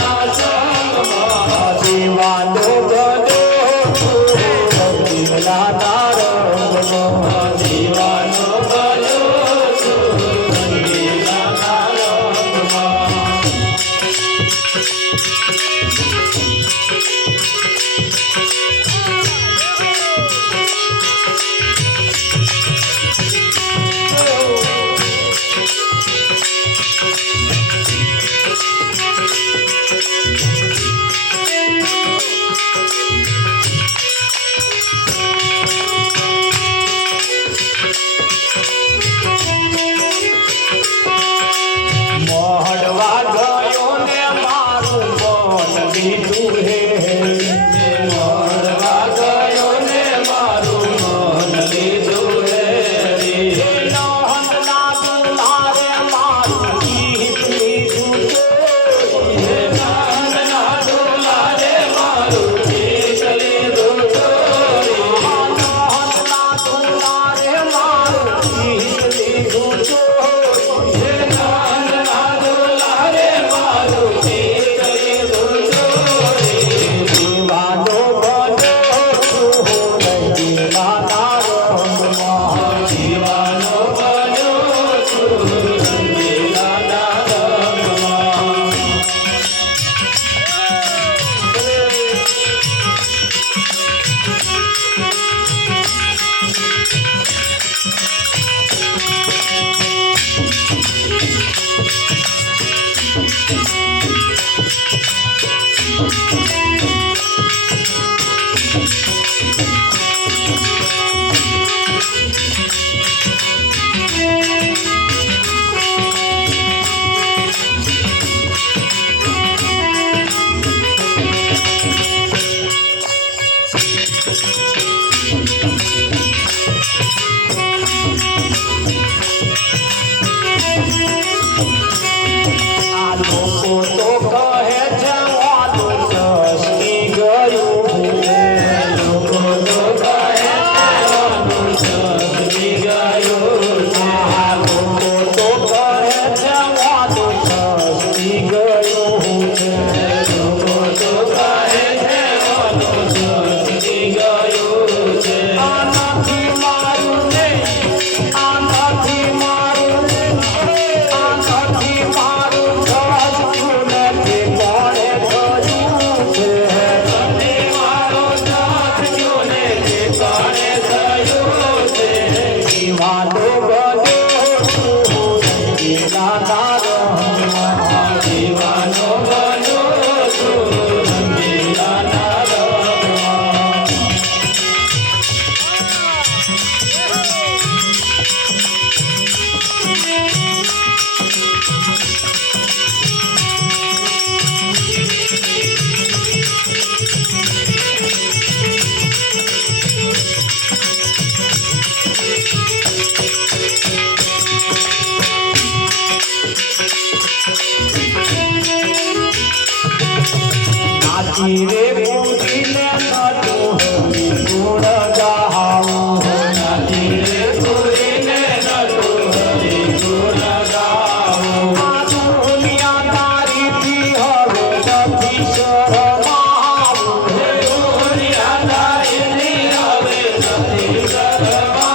નાચી રે પૂજીને નટું હરી ગુણ ગાવું નાચી રે પૂજીને નટું હરી ગુણ ગાવું આ દુનિયા તારીથી હવે નથી શરમાવું દુનિયા તારીથી હવે નથી શરમાવું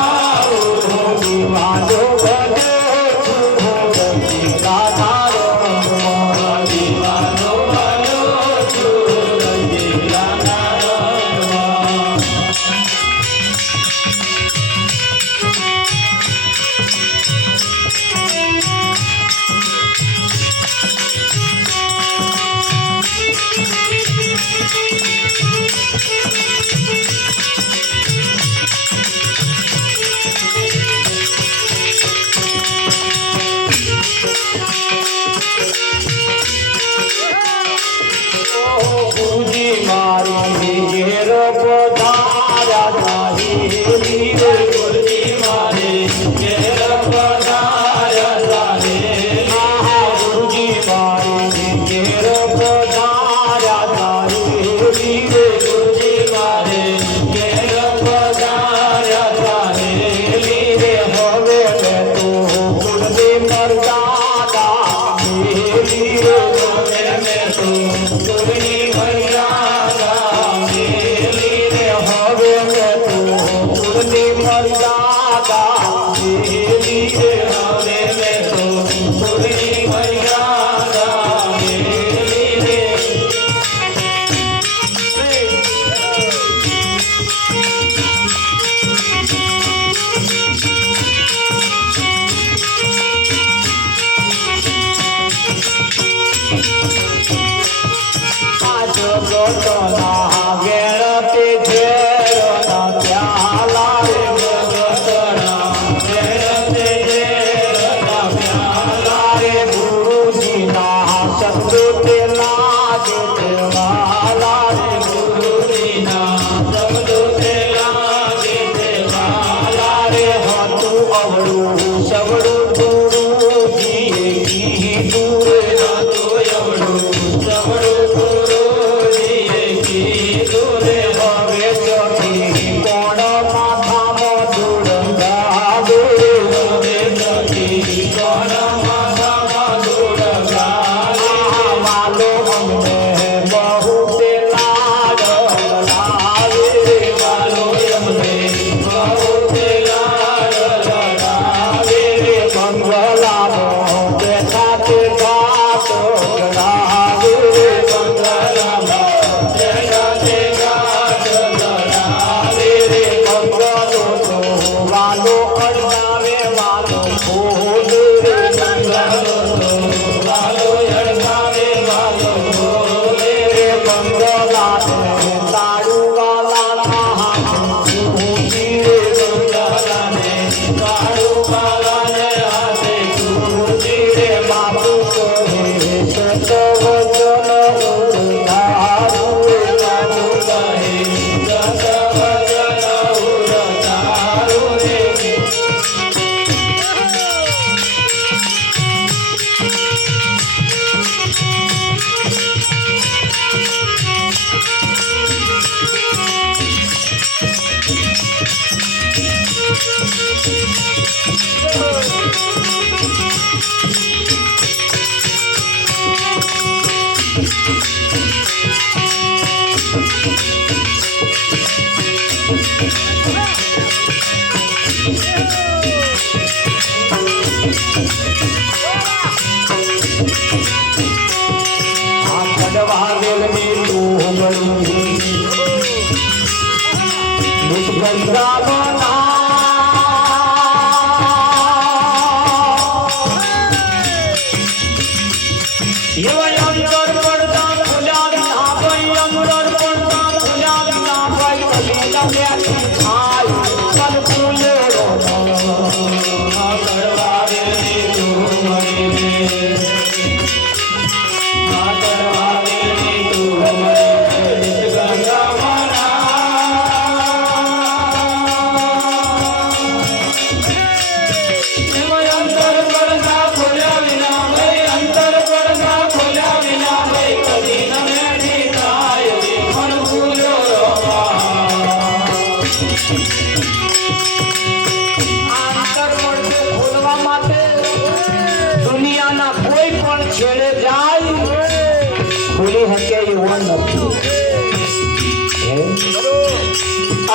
દીવાનો બને મેળવવા માટે દુનિયાના કોઈ પણ છેડે જાય ભૂલી શકે એવો નથી.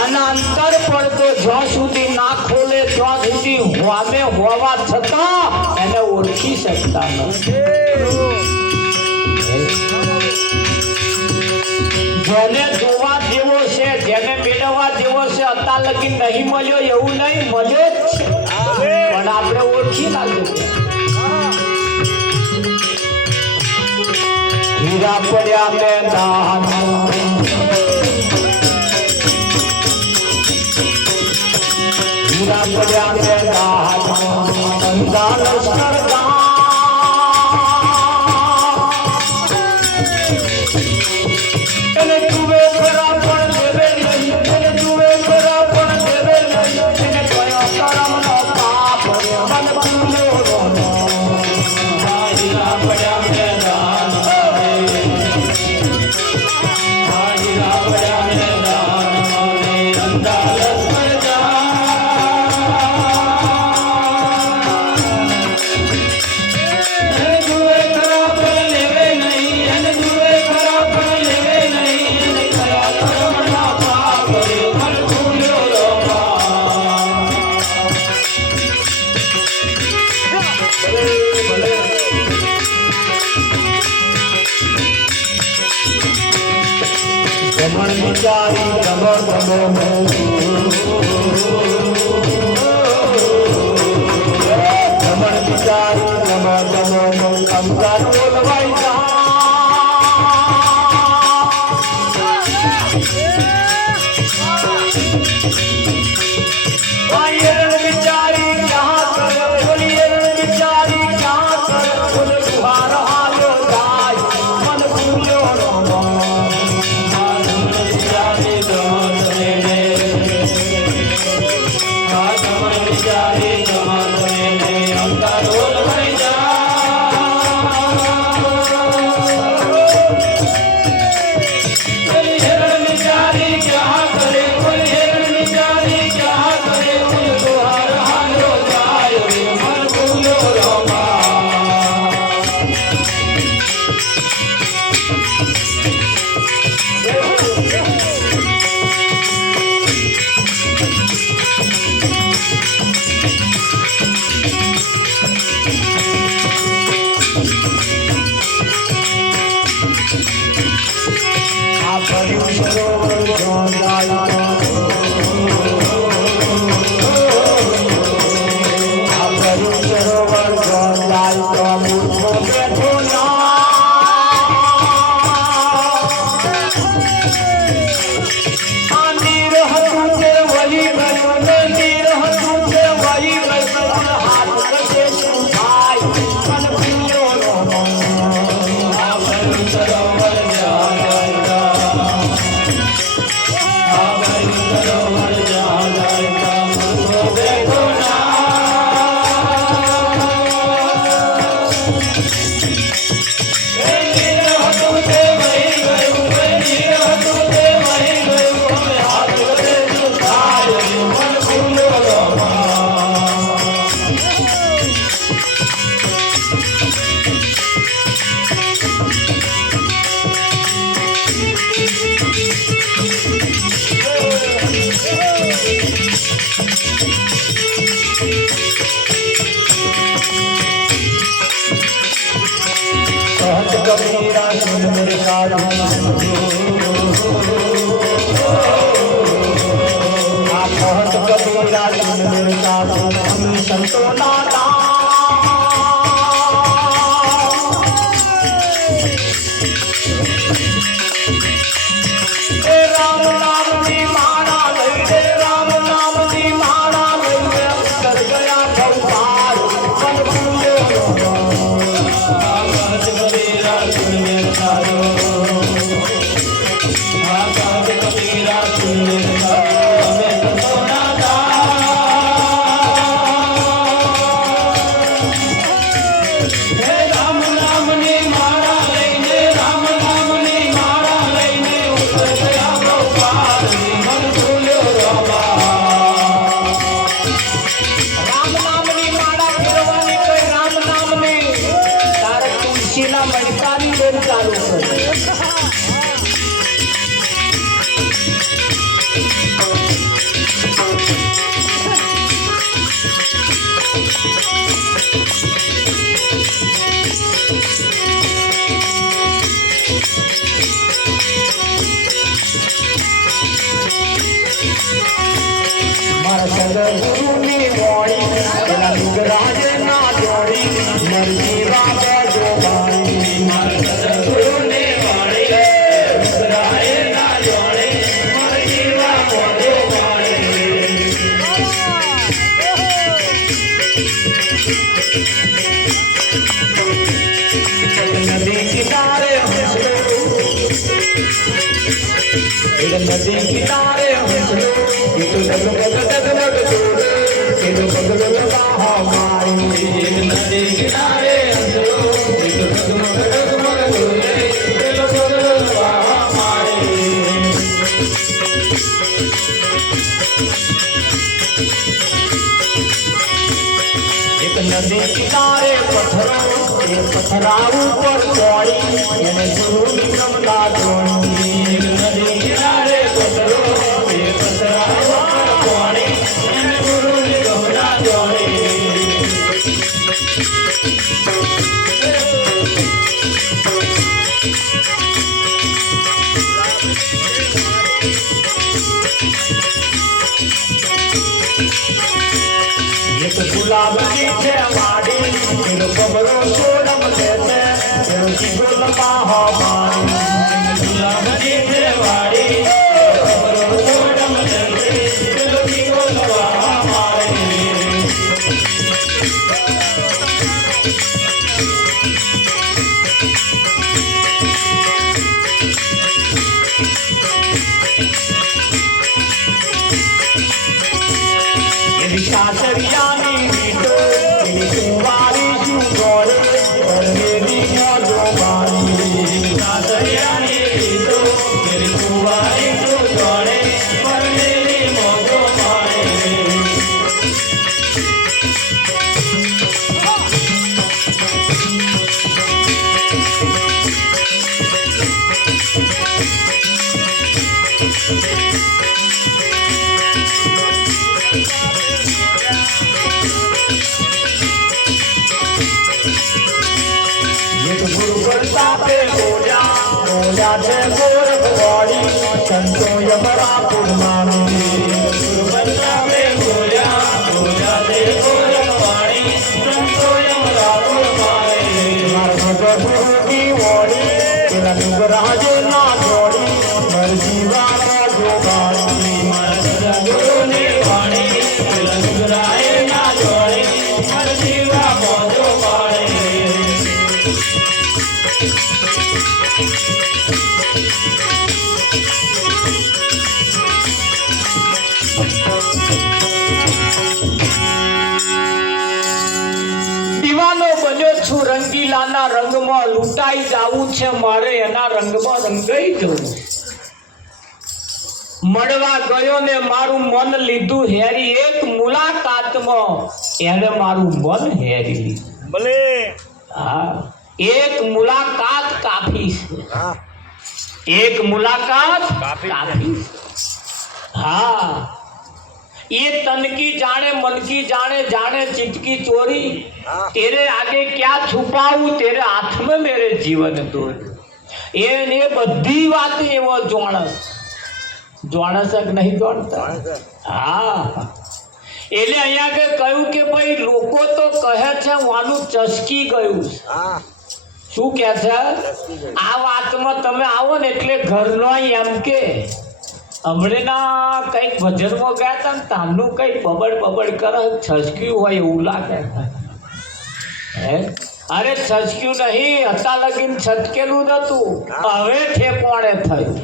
અને અંતર પડતો જ્યાં સુધી ના ખોલે ત્યાં સુધી હોમે હોવા છતાં એને ઓળખી શકતા નથી. જેને જોવા જેવો છે, જેને મેળવવા જેવો છે, અત્યાર લગી નહીં મળ્યો એવું નહીં, મળ્યો જ છે પણ આપણે ઓળખી ના શકીએ. હીરા પડ્યા મેદાન, હીરા પડ્યા મેદાન, અંધાર સરદાર. એને જુએ ખરા પણ દેવે નહીં, એને જુએ ખરા પણ દેવે નહીં, એને કયો કરમનો પાપ મન ભૂલ્યો નો. હીરા પડ્યા મેદાન, હીરા પડ્યા મેદાન, અંધાર રમણ વિચારી રમો રમો રમણ વિચારી રમો રમો અંગાર બોલવાઈ જા. વિચારી ક્યાં કર બોલીએ, વિચારી ક્યાં કર બોલ બુહાર હાલો જાય મન ભૂલ્યો નો. મારા સદગુરુની વાણી એના રુદ્રાજે ના જોડી મરજી રાજા જોવાણી મારા સદગુરુની વાણી રુદ્રાજે ના જોડી મરજી રાજા જોવાણી નદી કિનારે હસલો નદી કિનારે હસલો નદી કિનારે પથરા ઉપર ચોળી એને ગુરુ નિગમ લાગણી નદી કિનારે પથરો પથરા ઉપર ચોળી એને ગુરુ નિગમ લાગણી એક ગુલાબની છે વાડી એનો કમરો સોનમ છે એનો જીગો લંબા મારી ગુલાબની છે વાડી કમરો સોનમ છે એનો જીગો લંબા મારી એની સાસરિયાની વીટો એની કુંવારી શું ગોળે પરમેની મોજો મારી સાસરિયાની વીટો એની કુંવારી શું ગોળે પરમેની મોજો મારી છે ગોરખવાડી સંતો યમરા પુરમાણી ગુરુબંધાવે ગોયા છે ગોરખવાડી સંતો યમરા પુરમાણી મારા ભગવતી વાણી પેલા રુદ્રાજે ના જોડી મરજી વાળા જોગાણી મારા સદગુરુની વાણી પેલા રુદ્રાજે ના જોડી મરજી વાળા જોગાણી દીવાનો બન્યો છું રંગીલાના રંગમાં લૂંટાઈ જાવું છે મારે એના રંગમાં રંગાઈ જવું મળવા ગયો ને મારું મન લીધું હેરી એક મુલાકાતમાં એને મારું મન હેરી લીધું ભલે હા એક મુલાકાત કાફી છે એક મુલાકાત કાફી હા ये तन की जाने मन की जाने जाने चित्त की चोरी तेरे आगे क्या छुपाऊं तेरे हाथ में मेरे जीवन दो ये ने बधी बात एवो जाणस કે નહીં જાણતા હા એટલે અહીંયા કે કહ્યું કે ભાઈ લોકો તો કહે છે વાનું ચસકી ગયું શું કહે છે આ વાતમાં તમે આવો ને એટલે ઘરનો એમ કે હમણાં કંઈક ભજનમાં ગયા હતા ને તાનું કંઈક બબડ કરે છસક્યું હોય એવું લાગે હે અરે છસક્યું નહીં હતા લગીન છટકેલું નતું હવે ઠેકોણે થયું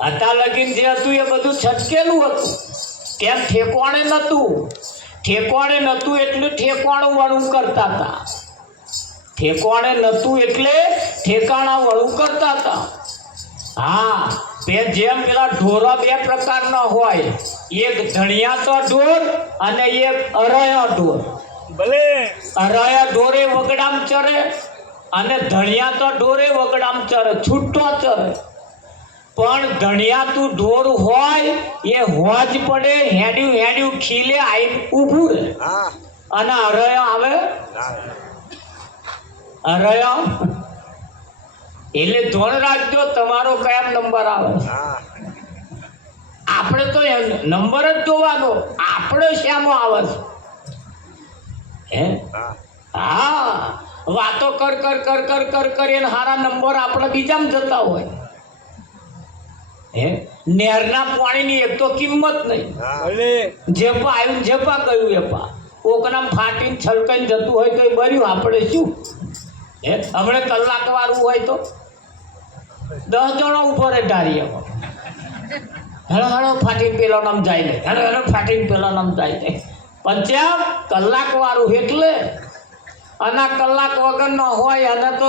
હતા લગીન જે હતું એ બધું છટકેલું હતું કેમ ઠેકોણે નતું એટલે ઠેકાણું વળું કરતા હતા ઠેકોણે નતું એટલે ઠેકાણા વળું કરતા હતા હા જેમ પેલા ઢોરા બે પ્રકારના હોય એક ધણિયાતો ઢોર અને એક અરયા ઢોર ભલે અરયા ઢોરે વગડામ ચરે અને ધણિયાતો ઢોરે વગડામ ચરે છૂટો ચરે પણ ધણિયાતું ઢોર હોય એ હોજ પડે હેડ્યું ખીલે આઈ ઊભું રહે અને અરયો આવે અરયો એટલે ધોન રાખજો તમારો કયા નંબર આવે. આપણે તો નંબર જ જોવાનો, આપણે શામાં આવે છે હે? હા, વાતો કર કર કર કર કર કરીને હારા નંબર આપણે બીજામાં જતા હોય હે. નેરના પાણીની એક તો કિંમત નહીં. જેપા આવ્યું જેપા ગયું એપા. કોકનામ ફાટીને છલકાઈને જતું હોય તો એ બર્યું, આપણે શું હે? હમણાં કલાક વાળું હોય તો 10 જણા ઉપર ઢારીએ. હેલો હેલો ફાટીને પેલો નામ જાય ને, હેલો હેલો ફાટીને પેલો નામ જાય ને. પણ કલાક વાળું એટલે અને કલાક વગર ન હોય અને તો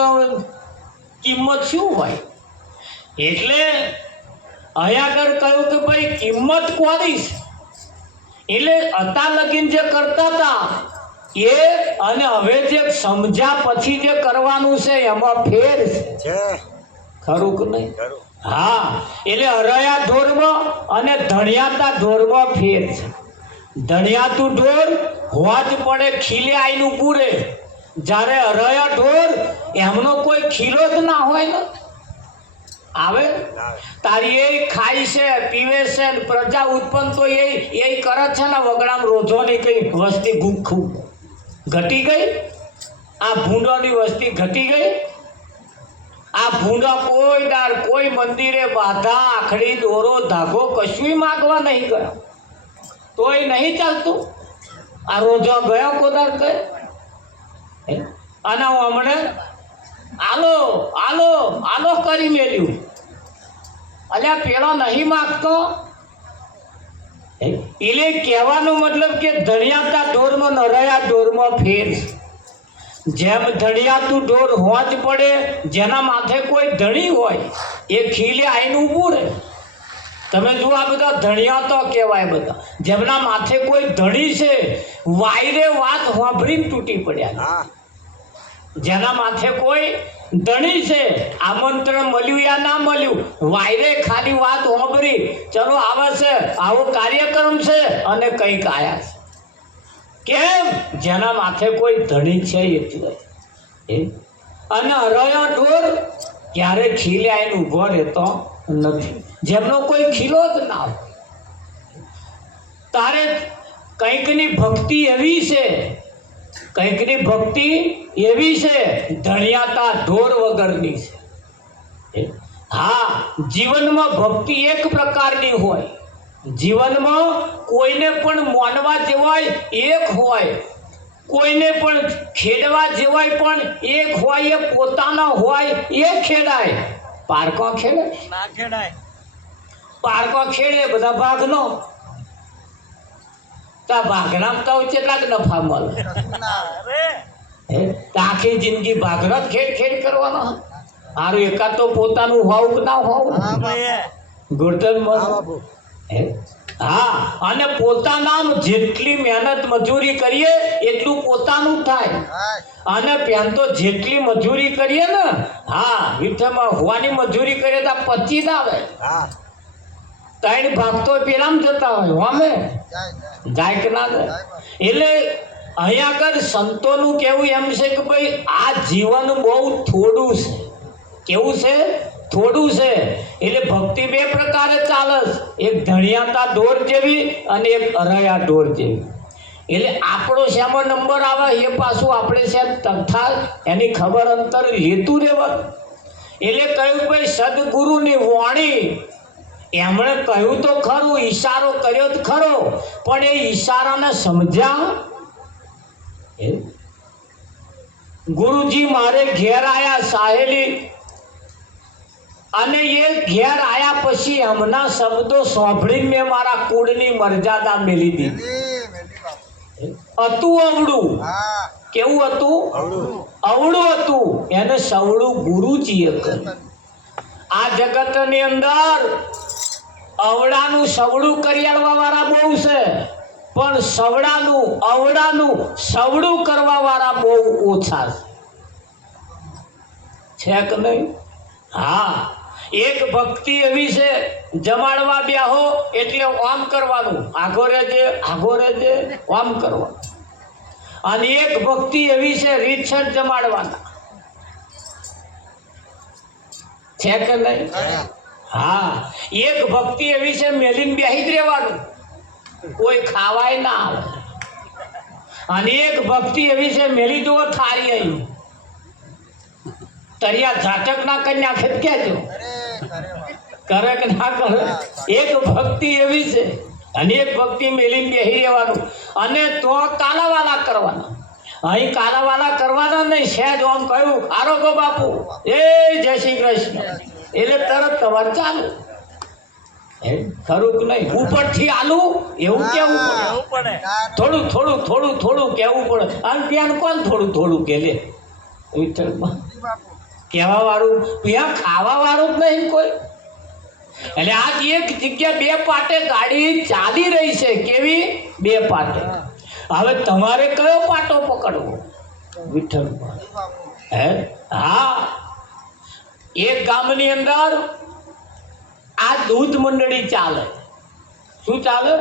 કિંમત શું હોય. એટલે અહીંયા આગળ કહ્યું કે ભાઈ કિંમત કોની છે. એટલે અત્યાર લગીન જે કરતા હતા એ અને હવે જે સમજ્યા પછી જે કરવાનું છે એમાં ફેર છે. ખરું કે નહીં? હા, એટલે અરયા ઢોરમાં અને ધણિયાતા ઢોરમાં ફેર છે. ધણિયાતું ઢોર હોવા જ પડે, ખીલે આઈનું પૂરે. જ્યારે અરયા ઢોર એમનો કોઈ ખીલો જ ના હોય ને આવે. તારી એ ખાય છે પીવે છે પ્રજા ઉત્પન્ન તો એ કરે છે ને. વગડામ રોજોની કઈ વસ્તી ગુખું ઘટી ગઈ. આ ભૂંડોની વસ્તી ઘટી ગઈ. આ ભૂંડા કોઈ દાર કોઈ મંદિરે બાધા આખડી દોરો ધાગો કશું માગવા નહીં ગયો તોય નહીં ચાલતું. આ રોજો ગયો કોદાર કહે અને હું હમણાં આલો આલો આલો કરી મેલ્યું. અલ્યા પેલો નહીં માગતો. એટલે કહેવાનો મતલબ કે ધણિયાતા ઢોરમાં નરયા ઢોરમાં ફેર. જેમ ધણિયાતું ઢોર હોવા જ પડે, જેના માથે કોઈ ધણી હોય એ ખીલે આઈને ઊભું રહે. તમે જુઓ આ બધા ધણિયાતો કહેવાય બધા. જેમના માથે કોઈ ધણી છે વાયરે વાત હોંભરીને તૂટી પડ્યા. જેના માથે કોઈ ધણી છે આમંત્રણ મળ્યું યા ના મળ્યું વાયરે ખાલી વાત હોંભરી ચલો આવે છે આવો કાર્યક્રમ છે અને કંઈક આયા છે. કેમ? જેના માથે કોઈ ધણી છે એટલે. અને અરયો ઢોર ક્યારે ખીલે આવીને ઊભો રહેતો નથી, જેમનો કોઈ ખીલો જ ના હોય. તારે કંઈકની ભક્તિ એવી છે, કંઈકની ભક્તિ એવી છે ધણિયાતા ઢોર વગરની છે. હા, જીવનમાં ભક્તિ એક પ્રકારની હોય. જીવનમાં કોઈને પણ માનવા જેવાય એક હોય, કોઈને પણ ખેડવા જેવાય પણ એક હોય. એ પોતાના હોય એ ખેડાય. પારકો ખેડે ના ખેડાય. પારકો ખેડે બધા ભાગનો. તા ભાગનામ તો કેટલાક નફા મળે. આખી જિંદગી ભાગનો જ ખેડ ખેડ કરવાનો. હારું એકાદ તો પોતાનું હોવું કે ના હોવું ગોટન મળે. હા, અને પોતાના જેટલી મહેનત મજૂરી કરીએ એટલું પોતાનું થાય. અને પેન તો જેટલી મજૂરી કરીએ ને, હા વિઠ્ઠલમાં હોવાની મજૂરી કરીએ તો 25 આવે. 3 ભાગ તો પેલામ જતા હોય હોમે જાય કે ના જાય. એટલે અહીંયા આગળ સંતોનું કહેવું એમ છે કે ભાઈ આ જીવન બહુ થોડું છે. કેવું છે? થોડું છે. એટલે ભક્તિ 2 પ્રકારે ચાલે. એક ધણિયાતા ઢોર જેવી અને એક અરયા ઢોર જેવી. એટલે આપણો શેમાં નંબર આવે એ પાછું આપણે શેમ તથા એની ખબર અંતર લેતું રહેવાનું. એટલે કહ્યું ભાઈ સદગુરુની વાણી એમણે કહ્યું તો ખરું, ઈશારો કર્યો જ ખરો, પણ એ ઈશારાને સમજ્યા. ગુરુજી મારે ઘેર આયા સાહેલી, અને એ ઘેર આયા પછી હમણાં શબ્દો સાંભળીને મેં મારા કુળની મર્યાદા મેલી દીધી. હતું અવળું. કેવું હતું? અવળું હતું. એને સવળું ગુરુજીએ કર્યું. આ જગતની અંદર અવળાનું સવળું કરી આલવા વાળા બહુ છે, પણ સવડાનું અવળાનું સવળું કરવા વાળા બહુ ઓછા છે કે નહીં? હા, એક ભક્તિ એવી છે જમાડવા બેહો એટલે આમ કરવાનું, આગો રેજે આમ કરવાનું. અને એક ભક્તિ એવી છે રીતસર જમાડવાના છે કે નહીં? હા, એક ભક્તિ એવી છે મેલીને બેહી જ રહેવાનું, કોઈ ખાવાય ના આવે. અને એક ભક્તિ એવી છે મેલી જુઓ થાળી આવી તરિયા ઝાટક ના કરી નાખે કેજો કરે કે ના કરે. એક ભક્તિ એવી છે અને એક ભક્તિ મેલીને બેહી રહેવાનું અને તો કાલાવાલા કરવાના. અહીં કાલાવાલા કરવાના નહીં, સહેજ આમ કહ્યું આરોગો બાપુ એ જય શ્રી કૃષ્ણ એટલે તરત તમારે ચાલુ. ખરું કે નહીં? ઉપરથી આલું એવું કેવું પડે, થોડું થોડું થોડું થોડું કેવું પડે. અને ત્યાં કોણ થોડું થોડું કે લે કહેવા વાળું, ત્યાં ખાવા વાળું જ નહીં કોઈ. એટલે આજ એક જગ્યા બે પાટે ગાડી ચાલી રહી છે. કેવી? બે પાટે. હવે તમારે કયો પાટો પકડવો? વિઠ્ઠલ. હે હા, એક ગામની અંદર આ દૂધ મંડળી ચાલે. શું ચાલે?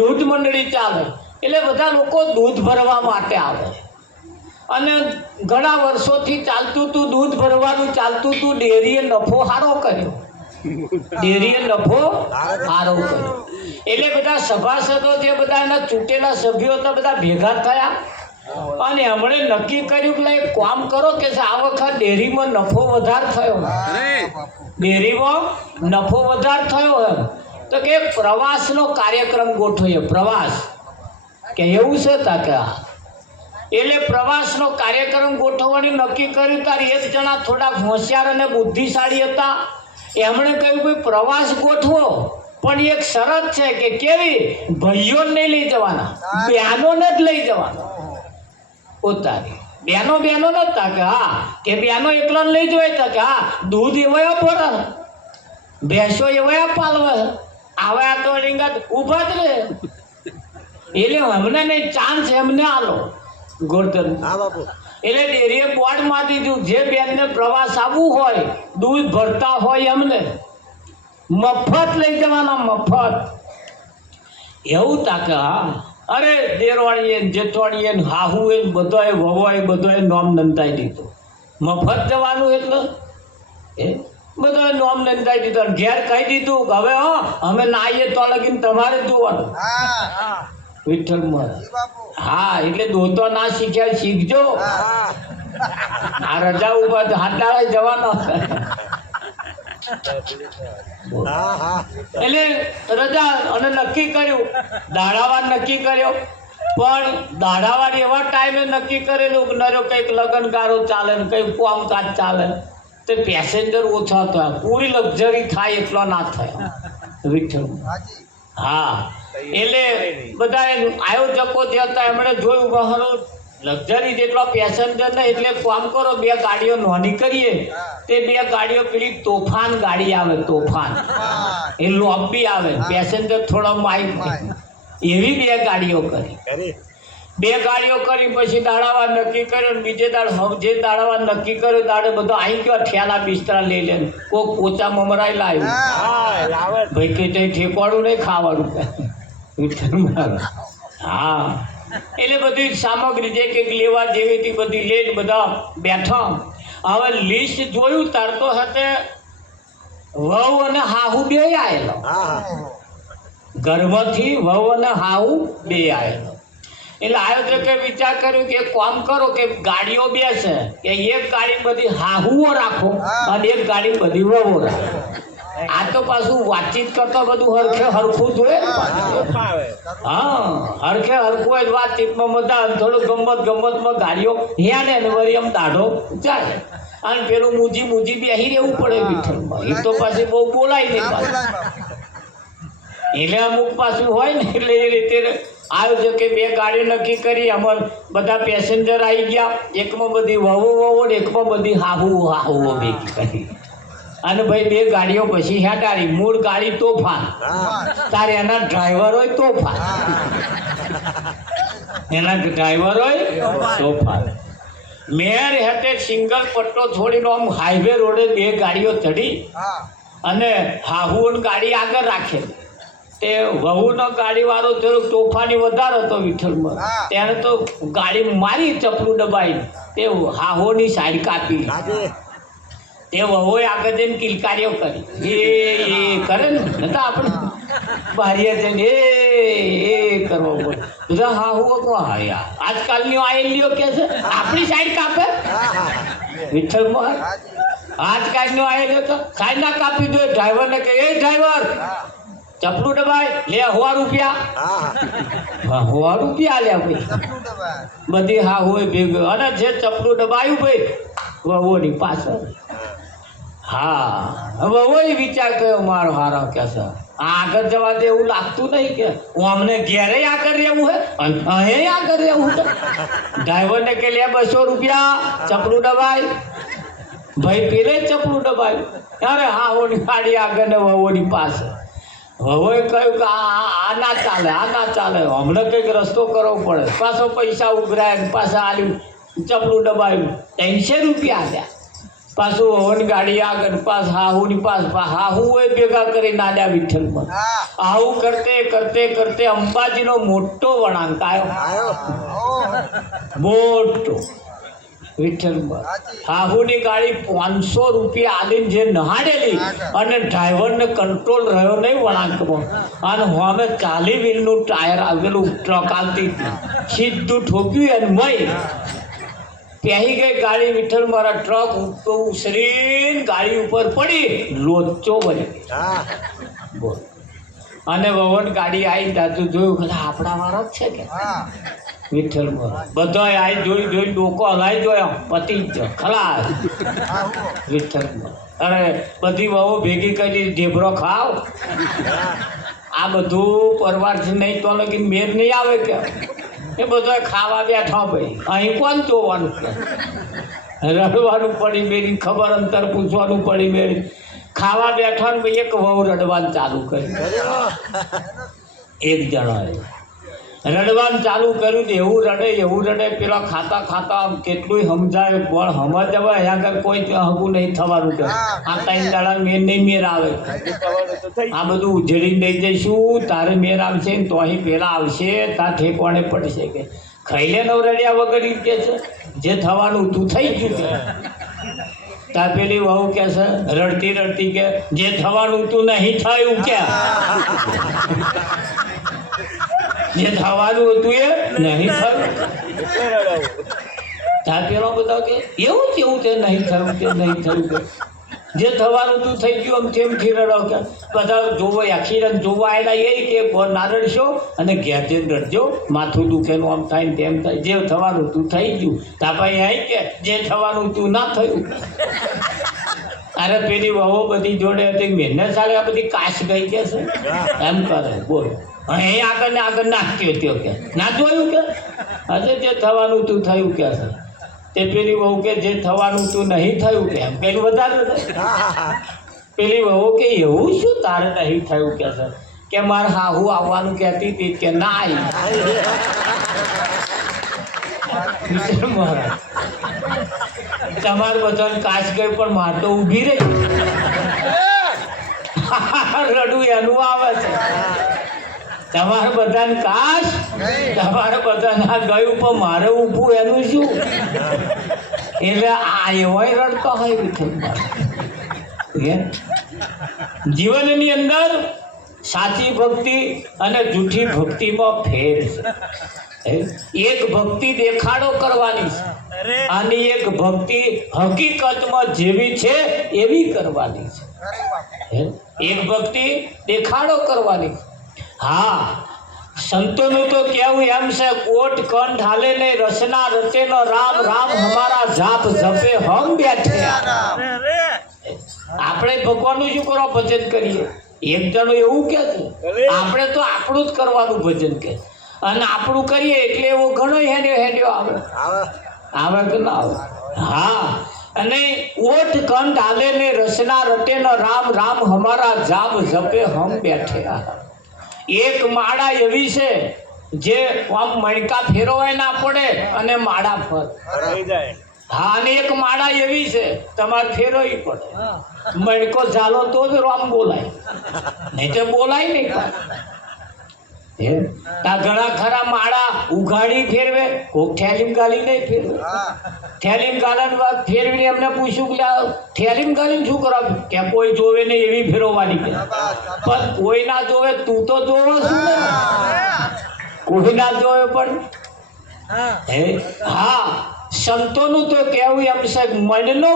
દૂધ મંડળી ચાલે. એટલે બધા લોકો દૂધ ભરવા માટે આવે અને ઘણા વર્ષોથી ચાલતું હતું દૂધ ભરવાનું ચાલતું હતું. ડેરીએ નફો સારો કર્યો, ડેરીએ નફો સારો કર્યો. એટલે બધા સભાસદો જે બધા એના ચૂંટેલા સભ્યો હતા બધા ભેગા થયા અને એમણે નક્કી કર્યું કે એક કામ કરો કે આ વખત ડેરીમાં નફો વધારે થયો, ડેરીમાં નફો વધારે થયો એમ તો કે પ્રવાસનો કાર્યક્રમ ગોઠવીએ. પ્રવાસ કે એવું છે તા કે એટલે પ્રવાસનો કાર્યક્રમ ગોઠવવાનું નક્કી કર્યું. તારે એક જણા થોડા હોશિયાર અને બુદ્ધિશાળી હતા. એમણે કહ્યું ભાઈ પ્રવાસ ગોઠવો પણ એક શરત છે કે કેવી? ભાઈઓને નહીં લઈ જવાના, બહેનોને જ લઈ જવાના. પોતાની બહેનો બહેનો નતા કે હા કે બહેનો એકલા લઈ જવાય કે હા દૂધ એવા પડે, ભેંસો એવા પાલવે આવે તો રીંગા ઊભા જ રહે. એટલે અમને નહીં ચાન્સ એમને આલો ગોરધન. એટલે ડેરીએ બોર્ડ માં દીધું જે બેનને પ્રવાસ આવવું હોય દૂધ ભરતા હોય એમને મફત લઈ જવાના, મફત. એવું તાકે હા. અરે દેરવાણીએ જેઠવાણીએ હાહુએ બધાએ વવાએ બધાએ નોમ નંદાઈ દીધું. મફત જવાનું એટલે એ બધાએ નોમ નંદાઈ દીધું. ઘેર કહી દીધું કે હવે અમે ના આવીએ તો લગીને તમારે જોવાનું. વિઠ્ઠલમાં હા, એટલે દોતો ના શીખ્યા શીખજો. આ રજા ઉપર હાથ ડાળે જવાનો. એટલે રજા અને નક્કી કર્યું, દાડાવાર નક્કી કર્યો. પણ દાડાવાર એવા ટાઈમે નક્કી કરેલું કે નરો કંઈક લગનગારો ચાલે ને કંઈક કામકાજ ચાલે તે પેસેન્જર ઓછા થયા, પૂરી લક્ઝરી થાય એટલો ના થયા. વિઠ્ઠલ હા. એટલે બધા આયોજકો જે હતા એમણે જોયું બહારું લક્ઝરી જેટલો પેસેન્જર ને એટલે કામ કરો બે ગાડીઓ નોંધી કરીએ. તે બે ગાડીઓ પેલી તોફાન ગાડી આવે, તોફાન એ લોબી આવે, પેસેન્જર થોડા માઇક એવી બે ગાડીઓ કરી. બે ગાડીઓ કરી પછી દાડાવાર નક્કી કર્યો. બીજે દાડ જે દાડાવાર નક્કી કર્યો દાડે બધો અહીં ગયો ઠેલા બિસ્તરા લઈ લે. કોક પોચા મમરાઈ લાવ્યું ભાઈ કે ઠેકવાડું નહીં ખાવાનું. હા, એટલે બધી સામગ્રી જે કંઈક લેવા જેવી હતી બધી લઈને બધા બેઠા. હવે લિસ્ટ જોયું તાર તો સાથે વહુ અને હાહુ બે આવેલો, ગર્ભથી વહુ અને હાહુ બે આવેલો. એટલે આયોજકે વિચાર કર્યો કે કામ કરો કે ગાડીઓ બેસે કે એક ગાડી બધી હાહુઓ રાખો અને એક ગાડી બધી વહુઓ રાખો. આ તો પાછું વાતચીત કરતા બધું હરખે હરખું જોઈએ. હા, હરખે હરખું હોય વાતચીતમાં મજા, થોડું ગમતમાં ગાડીઓ હેને ને વળી આમ દાઢો જાય અને પેલું મૂજી બેસી રહેવું પડે વિઠ્ઠલમાં. એ તો પાછી બહુ બોલાય નહીં પાછું. એટલે અમુક પાછું હોય ને એટલે એ રીતે આયોજકે બે ગાડીઓ નક્કી કરી. અમાર બધા પેસેન્જર આવી ગયા. એકમાં બધી વહુઓ ને એકમાં બધી હાહુઓ ભેગી કરી અને ભાઈ બે ગાડીઓ પછી હેટાડી. મૂળ ગાડી તોફાન, તારે એના ડ્રાઈવર હોય તોફાન, એના ડ્રાઈવર હોય તોફાન. મેર હેઠે સિંગલ પટ્ટો છોડીને આમ હાઈવે રોડે બે ગાડીઓ ચડી અને હાહુઓની ગાડી આગળ રાખે. તે વહુનો ગાડી વાળો થોડોક તોફાની વધારે હતો વિઠ્ઠલમાં. તેને તો ગાડી મારી ચપલું દબાઈ તે હાહોની સાઈડ કાપી. તે વહુએ આગળ જઈને કિલકારીઓ કરી એ કરે ને નતા આપણે બારીએ જઈને એ કરવા પડે બધા હાહુ કોણ હાયા આજકાલની આયેલીઓ કે છે આપણી સાઈડ કાપે વિઠ્ઠલમાં. આજકાલનો આયેલો તો સાઈડ ના કાપી દો. ડ્રાઈવરને કહે એ ડ્રાઈવર ચપલું દબાય લે 100 રૂપિયા. 100 રૂપિયા લે ભાઈ બધી હા હોય ભેગું. અને જે ચપલું દબાયું ભાઈ વહુની પાછળ. હા વહુએ વિચાર કર્યો મારો હારો કે છે આગળ જવા દે એવું લાગતું નહીં કે હું અમને ઘેરે આગળ રહેવું હે અને અહીં આગળ રહેવું તો ડ્રાઈવરને કે લે 200 રૂપિયા ચપલું દબાય. ભાઈ પેલે ચપલું દબાયું. અરે હા ઓની ગાડી આગળ ને વહુની પાસે. વહુએ કહ્યું કે આ ના ચાલે આ ના ચાલે હમણાં કંઈક રસ્તો કરવો પડે. પાછો પૈસા ઉઘરાય પાછા આલ્યું ચપલું દબાયું 300 રૂપિયા આલ્યા. પાછું વહુની ગાડી આગળ પાસ હાહુની પાસ હાહુએ ભેગા કરી નાડ્યા વિઠ્ઠલમાં. આવું કરતે કરતે કરતે અંબાજીનો મોટો વળાંક આવ્યો મોટો વિઠ્ઠલમાં. હાહુની ગાડી 500 રૂપિયા આલીને જે નહાડેલી અને ડ્રાઈવરને કંટ્રોલ રહ્યો નહીં વળાંકમાં. અને અમે 40 વ્હીલનું ટાયર આવેલું ટ્રક આવતી સીધું ઠોક્યું અને મય પહેરી ગઈ ગાડી વિઠ્ઠલ મારા. ટ્રક ઉસરીને ગાડી ઉપર પડી લોચો બની બોલ. અને વહન ગાડી આવી દાદુ જોયું કે આપણા વાળો જ છે કે વિઠ્ઠલ મારા. બધા આવી જોઈ જોઈ ડોકો હલાઈ જોયો પતિ જ ખલાસ વિઠ્ઠલ મારા. અરે બધી વહુ ભેગી કરી ઢેબરો ખાવ. આ બધું પરવારથી નહીં તો લગી મેર નહીં આવે કે એ બધા ખાવા બેઠા ભાઈ. અહીં કોણ જોવાનું કે રડવાનું પડી મેરી ખબર અંતર પૂછવાનું પડી મેરી. ખાવા બેઠા ને ભાઈ એક વહુ રડવાનું ચાલુ કર્યું. એક જણાએ રડવાનું ચાલુ કર્યું તો એવું રડે પેલા ખાતા ખાતા કેટલું સમજાય પણ સમજવા અહીંયા આગળ કોઈ હગું નહીં થવાનું કે આ 3 દાડા મેર નહીં મેર આવે. આ બધું ઉજળી દઈ જઈશું તારે મેર આવશે ને તો અહીં પેલા આવશે તાર ઠેકવાને પડશે કે ખાઈ લે નવરડ્યા વગર કે છે જે થવાનું તું થઈ ગયું કે. તાર પેલી વહુ કે છે રડતી રડતી કે જે થવાનું તું નહીં થયું કે જે થવાનું હતું એ નહીં થયું. તાર પેલો બધા કે એવું કેવું તે નહીં થયું તે નહીં થયું કે જે થવાનું તું થઈ ગયું આમ તેમથી રડો કે બધા જોવો એક્સિડન્ટ જોવા આવેલા એ કે ના રડશો અને ઘેર જઈને રડજો માથું દુખેનું આમ થાય ને તેમ થાય. જે થવાનું તું થઈ ગયું તાપાઈ અહીં કે જે થવાનું તું ના થયું. અરે પેલી વહુ બધી જોડે હતી મહેનત ચાલે આ બધી કાશ ગઈ કે છે એમ કરે બોલ. અહીં આગળ ને આગળ નાખ્યો ત્યો કે ના જોયું કે હજે જે થવાનું તું થયું કે છે. તે પેલી વહુ કે જે થવાનું તું નહીં થયું કે એમ પેલું વધારે. પેલી વહુ કે એવું શું તારે નહીં થયું કે છે કે મારે હાહુ આવવાનું કહેતી હતી કે ના આવી. તમારે બધાને કાચ ગઈ પણ માર તો ઊભી રહી. રડું એનું આવે છે. તમારે બધાને કાચ તમારે બધાને ગયું પણ મારે ઊભું એનું શું. એટલે આ એવાય રડતો હોય વિઠ્ઠલ. જીવનની અંદર સાચી ભક્તિ અને જૂઠી ભક્તિમાં ફેર છે. એક ભક્તિ દેખાડો કરવાની છે અને એક ભક્તિ હકીકતમાં જેવી છે એવી કરવાની છે. એક ભક્તિ દેખાડો કરવાની. હા સંતોનું તો કેવું એમ છે કોટ કંઠ હાલે ને રસના રતે નો રામ રામ હમારા જાપ જપે હમ બેઠે. આપણે ભગવાનનું શું કરવા ભજન કરીએ. એક જણો એવું કે છે આપણે તો આપણું જ કરવાનું ભજન કે અને આપણું કરીએ એટલે એવો ઘણો હેડ્યો આવે કે ના આવે. હા અને ઓઠ કંઠ હાલે ને રસના રટે નો રામ રામ હમારા જાપ જપે હમ બેઠે. એક માળા એવી છે જે આમ મણકા ફેરવાય ના પડે અને માળા ફર. હા અને એક માળા એવી છે તમારે ફેરવવી પડે. મણકો ઝાલો તો જ રામ બોલાય નહીં તો બોલાય નહીં. આ ઘણા ખરા માળા ઉઘાડી ફેરવે, કોક થેલીમ ગાલી નહીં ફેરવે. થેલીમ ગાલન ફેરવીને એમને પૂછ્યું કે થેલીમ ગાલીને શું કરો? કે કોઈ જોવે નહીં એવી ફેરવવાની. પણ કોઈ ના જોવે, તું તો જોવો છું ને. કોઈ ના જોવે પણ હા, સંતોનું તો કેવું એમ છે, મનનો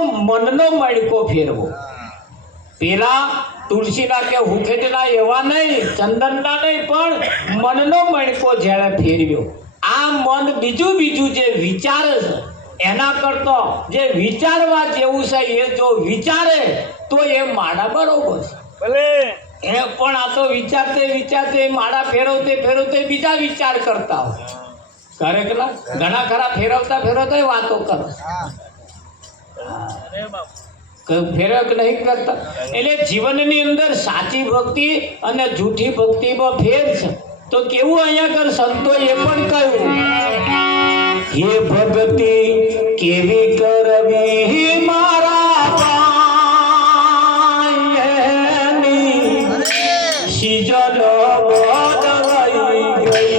મણકો ફેરવો. પેલા તુલસીના કે હુખેટના એવા નહીં, ચંદનના નહીં, પણ મનનો મણકો જ્યારે ફેરવ્યો, આ મન બીજું જે વિચારે છે એના કરતો જે વિચારવા જેવું છે એ જો વિચારે તો એ માળા બરોબર છે. એ પણ આ તો વિચારતે માળા ફેરવતે બીજા વિચાર કરતા હોય. કરે કે ના? ઘણા ખરા ફેરવતા વાતો કરે. ફેરક નહીં કરતા. એટલે જીવનની અંદર સાચી ભક્તિ અને જૂઠી ભક્તિમાં ફેર છે. તો કેવું અહીંયા કર સંતો એ પણ કહ્યું, હે ભક્તિ કેવી કરવી મારા પાયની, સિજન બદલાઈ ગઈ.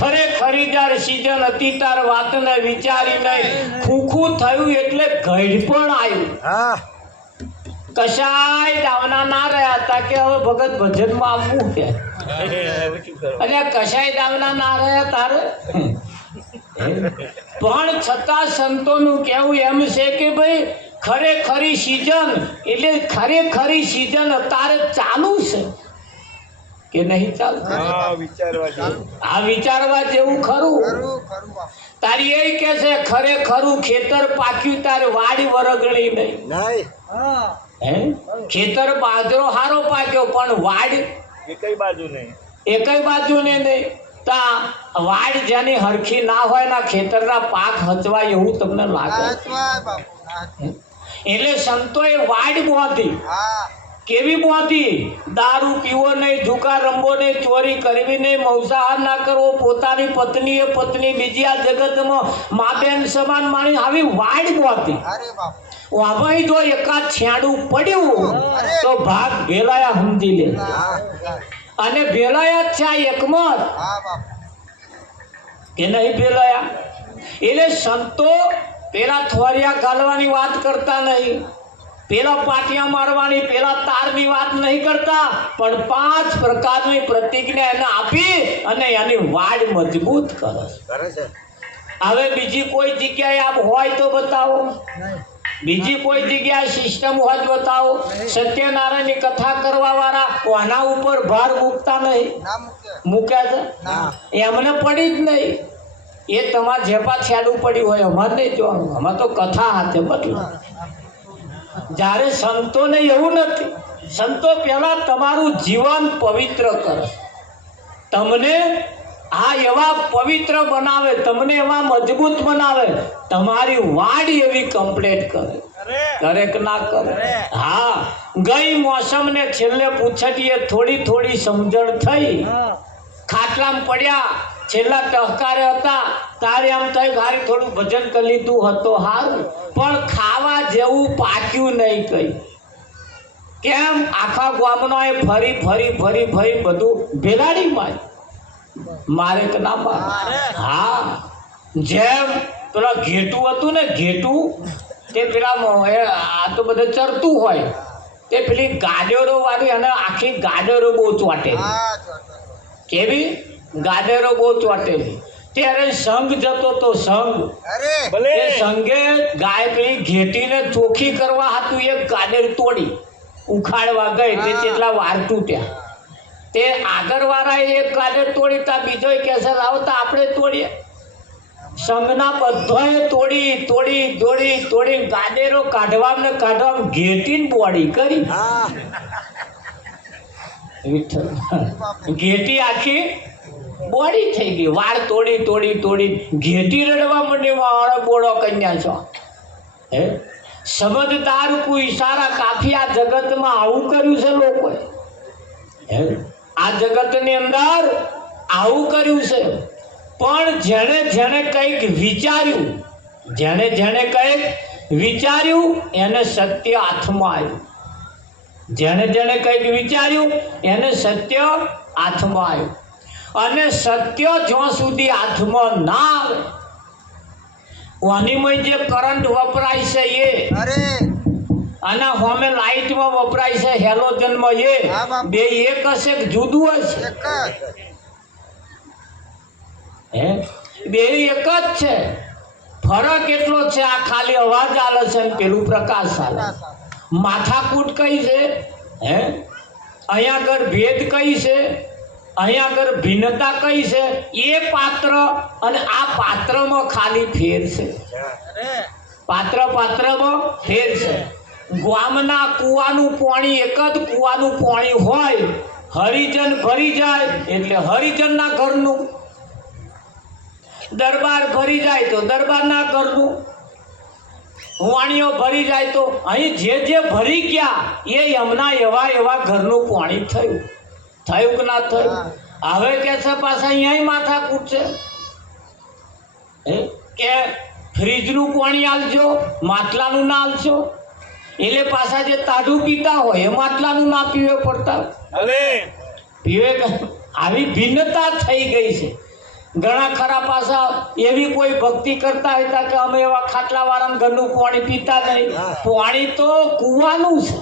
ખરેખરી જાર સીઝન હતી તાર વાતને વિચારી નહીં, ખુખું થયું એટલે ઘડ પણ આવ્યું. કશાય દાવના ના રહ્યા હતા કે હવે ભગત ભજનમાં આવવું કે, અને કશાય દાવના ના રહ્યા તારે. પણ છતાં સંતોનું કહેવું એમ છે કે ભાઈ ખરેખરી સીઝન એટલે ખરેખરી સીઝન અત્યારે ચાલુ છે કે નહીં ચાલતું? આ વિચારવા જેવું ખરું. તારી એ કે છે ખરેખરું ખેતર પાક્યું તારે વાડી વરગણી નહીં. ખેતર બાજરો હારો પાક્યો પણ વાડ એકઈ બાજુ ને નહીં. તા વાડ જેની હરખી ના હોય ના ખેતરના પાક હચવાય એવું તમને લાગે? એટલે સંતોએ વાડ બોધી. કેવી બોધી? દારૂ પીવો નહીં, જુકા રમવો નહીં, ચોરી કરવી નહીં, મૌસાહાર ના કરવો, પોતાની પત્ની બીજી આ જગતમાં મા બેન સમાન માની આવી વાડ બોધી. વાભાઈ જો એકાદ છેડું પડ્યું તો ભાગ ભેલાયા સમજી લે. અને ભેલાયા છે એકમત કે નહીં ભેલાયા? એટલે સંતો પેલા થોરિયા ગાલવાની વાત કરતા નહીં, પેલા પાટિયા મારવાની, પેલા તારની વાત નહીં કરતા, પણ 5 પ્રકારની પ્રતિજ્ઞા એને આપી અને એની વાડ મજબૂત કરે છે. હવે બીજી કોઈ જગ્યાએ આપ હોય તો બતાવો, બીજી કોઈ જગ્યાએ સિસ્ટમ હોય તો બતાવો. સત્યનારાયણની કથા કરવા વાળા કોના ઉપર ભાર મૂકતા નહીં? મૂક્યા છે એમને પડી જ નહીં. એ તમારે જેપા છેડું પડ્યું હોય અમારે નહીં જોવાનું, અમારે તો કથા હાથે બદલો. જ્યારે સંતોને એવું નથી. સંતો પહેલા તમારું જીવન પવિત્ર કરે, તમને આ એવા પવિત્ર બનાવે, તમને એવા મજબૂત બનાવે, તમારી વાડ એવી કમ્પ્લીટ કરે. દરેક ના કરે. હા, ગઈ મોસમ ને છેલ્લે પૂછડીએ થોડી સમજણ થઈ, ખાટલામાં પડ્યા, છેલ્લા ટહકારે હતા, તારે એમ થાય ગાડી થોડું ભજન કરી લીધું હતો હારું, પણ ખાવા જેવું પાક્યું નહીં કઈ. કેમ આખા ગામનો એ ફરી ફરી ફરી ફરી બધું ભેલાડી મારે કે ના મારે? હા, જેમ પેલા ઘેટું હતું ને, ઘેટું તે પેલા આ તો બધું ચરતું હોય તે પેલી ગાડરો વાળી અને આખી ગાડરો બહુ ચોટે. કેવી ગાડરો બહુ ચોટેલી. ત્યારે સંઘ જતો તો સંઘ, એ સંઘે ગાય પેલી ઘેટીને ચોખ્ખી કરવા હતું એક ગાડર તોડી ઉખાડવા ગઈ તે કેટલા વાર તૂટ્યા. તે આગળ વાળા એક ગાડર તોડી તા બીજો કેસે લાવતા આપણે તોડીએ. સંઘના બધાએ તોડી તોડી તોડી તોડી ગાડેરો કાઢવા ઘેટીને બોડી કરી. ઘેટી આખી બોડી થઈ ગઈ. વાળ તોડી તોડી તોડી ઘેટી રડવા માંડી, વાળો બોળો કન્યા છો. હે સમજદાર કોઈ ઈશારા કાફી. આ જગતમાં આવું કર્યું છે લોકોએ. હે આ જગતની અંદર આવું કર્યું છે. પણ જેણે જેણે કંઈક વિચાર્યું, જેણે જેણે કંઈક વિચાર્યું એને સત્ય હાથમાં આવ્યું. જેણે જેણે કંઈક વિચાર્યું એને સત્ય હાથમાં આવ્યું. અને સત્ય જ્યાં સુધી હાથમાં ના આવે, વાણીમાં જે કરંટ વપરાય છે એ અને હોમે લાઇટમાં વપરાય છે હેલોજનમાં, એ બે એક હશે કે જુદું હશે? હે બે એક જ છે. ફરક એટલો છે, આ ખાલી અવાજ આલે છે ને પેલું પ્રકાશ આલે. માથાકૂટ કઈ છે? હે અહીંયા આગળ ભેદ કઈ છે? અહીંયા આગળ ભિન્નતા કઈ છે? એ પાત્ર અને આ પાત્રમાં ખાલી ફેર છે. પાત્રમાં ફેર છે. ગામના કુવાનું પાણી એક જ કુવાનું પાણી હોય. હરિજન ભરી જાય એટલે હરિજનના ઘરનું, દરબાર ભરી જાય તો દરબારના ઘરનું, વાણીઓ ભરી જાય તો અહીં જે જે ભરી ગયા એ એમના એવા એવા ઘરનું પાણી થયું. થયું કે ના થયું? હવે કે છે પાછા અહીંયા માથાકૂટ છે કે ફ્રીજનું પાણી આલજો, માટલાનું ના આલજો. એટલે પાછા જે તાઢું પીતા હોય એ માટલાનું ના પીવે પડતા પીવે. આવી ભિન્નતા થઈ ગઈ છે. ઘણા ખરા પાછા એવી કોઈ ભક્તિ કરતા હતા કે અમે એવા ખાટલા વાળા ઘરનું પાણી પીતા નહીં. પાણી તો કુવાનું છે,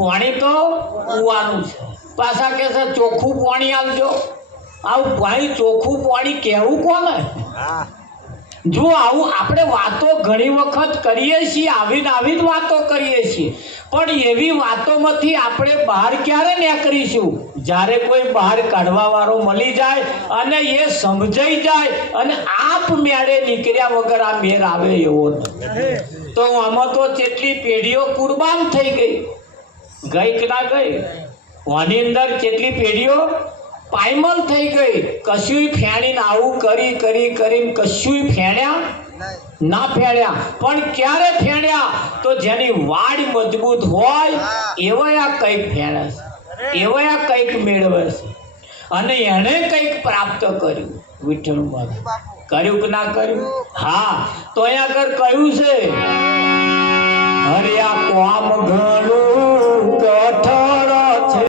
પાણી તો કુવાનું છે. પાછા કે છે ચોખ્ખું પાણી આવજો. આવું ભાઈ ચોખ્ખું પાણી કહેવું કોને? જો આવું આપણે વાતો ઘણી વખત કરીએ છીએ, આવી જ વાતો કરીએ છીએ, પણ એવી વાતોમાંથી આપણે બહાર ક્યારે નીકળીશું? જ્યારે કોઈ બહાર કાઢવા વાળો મળી જાય અને એ સમજાઈ જાય અને આપમેળે નીકળ્યા વગર આ મેર આવે એવો નથી. તો આમાં તો કેટલી પેઢીઓ કુરબાન થઈ ગઈ. ગઈ કે ના ગઈ? આની અંદર કેટલી પેઢીઓ પાયમલ થઈ ગઈ. કશુંય ફેણીને આવું કરી કરી કરીને કશુંય ફેણ્યા ના ફેણ્યા. પણ ક્યારે ફેણ્યા? તો જેની વાડ મજબૂત હોય એવા આ કંઈક ફેણે છે, એવા આ કંઈક મેળવે છે અને એને કંઈક પ્રાપ્ત કર્યું. વિઠ્ઠલમાં કર્યું કે ના કર્યું? હા, તો અહીંયા આગળ કહ્યું છે હરિયા કોમ ઘણું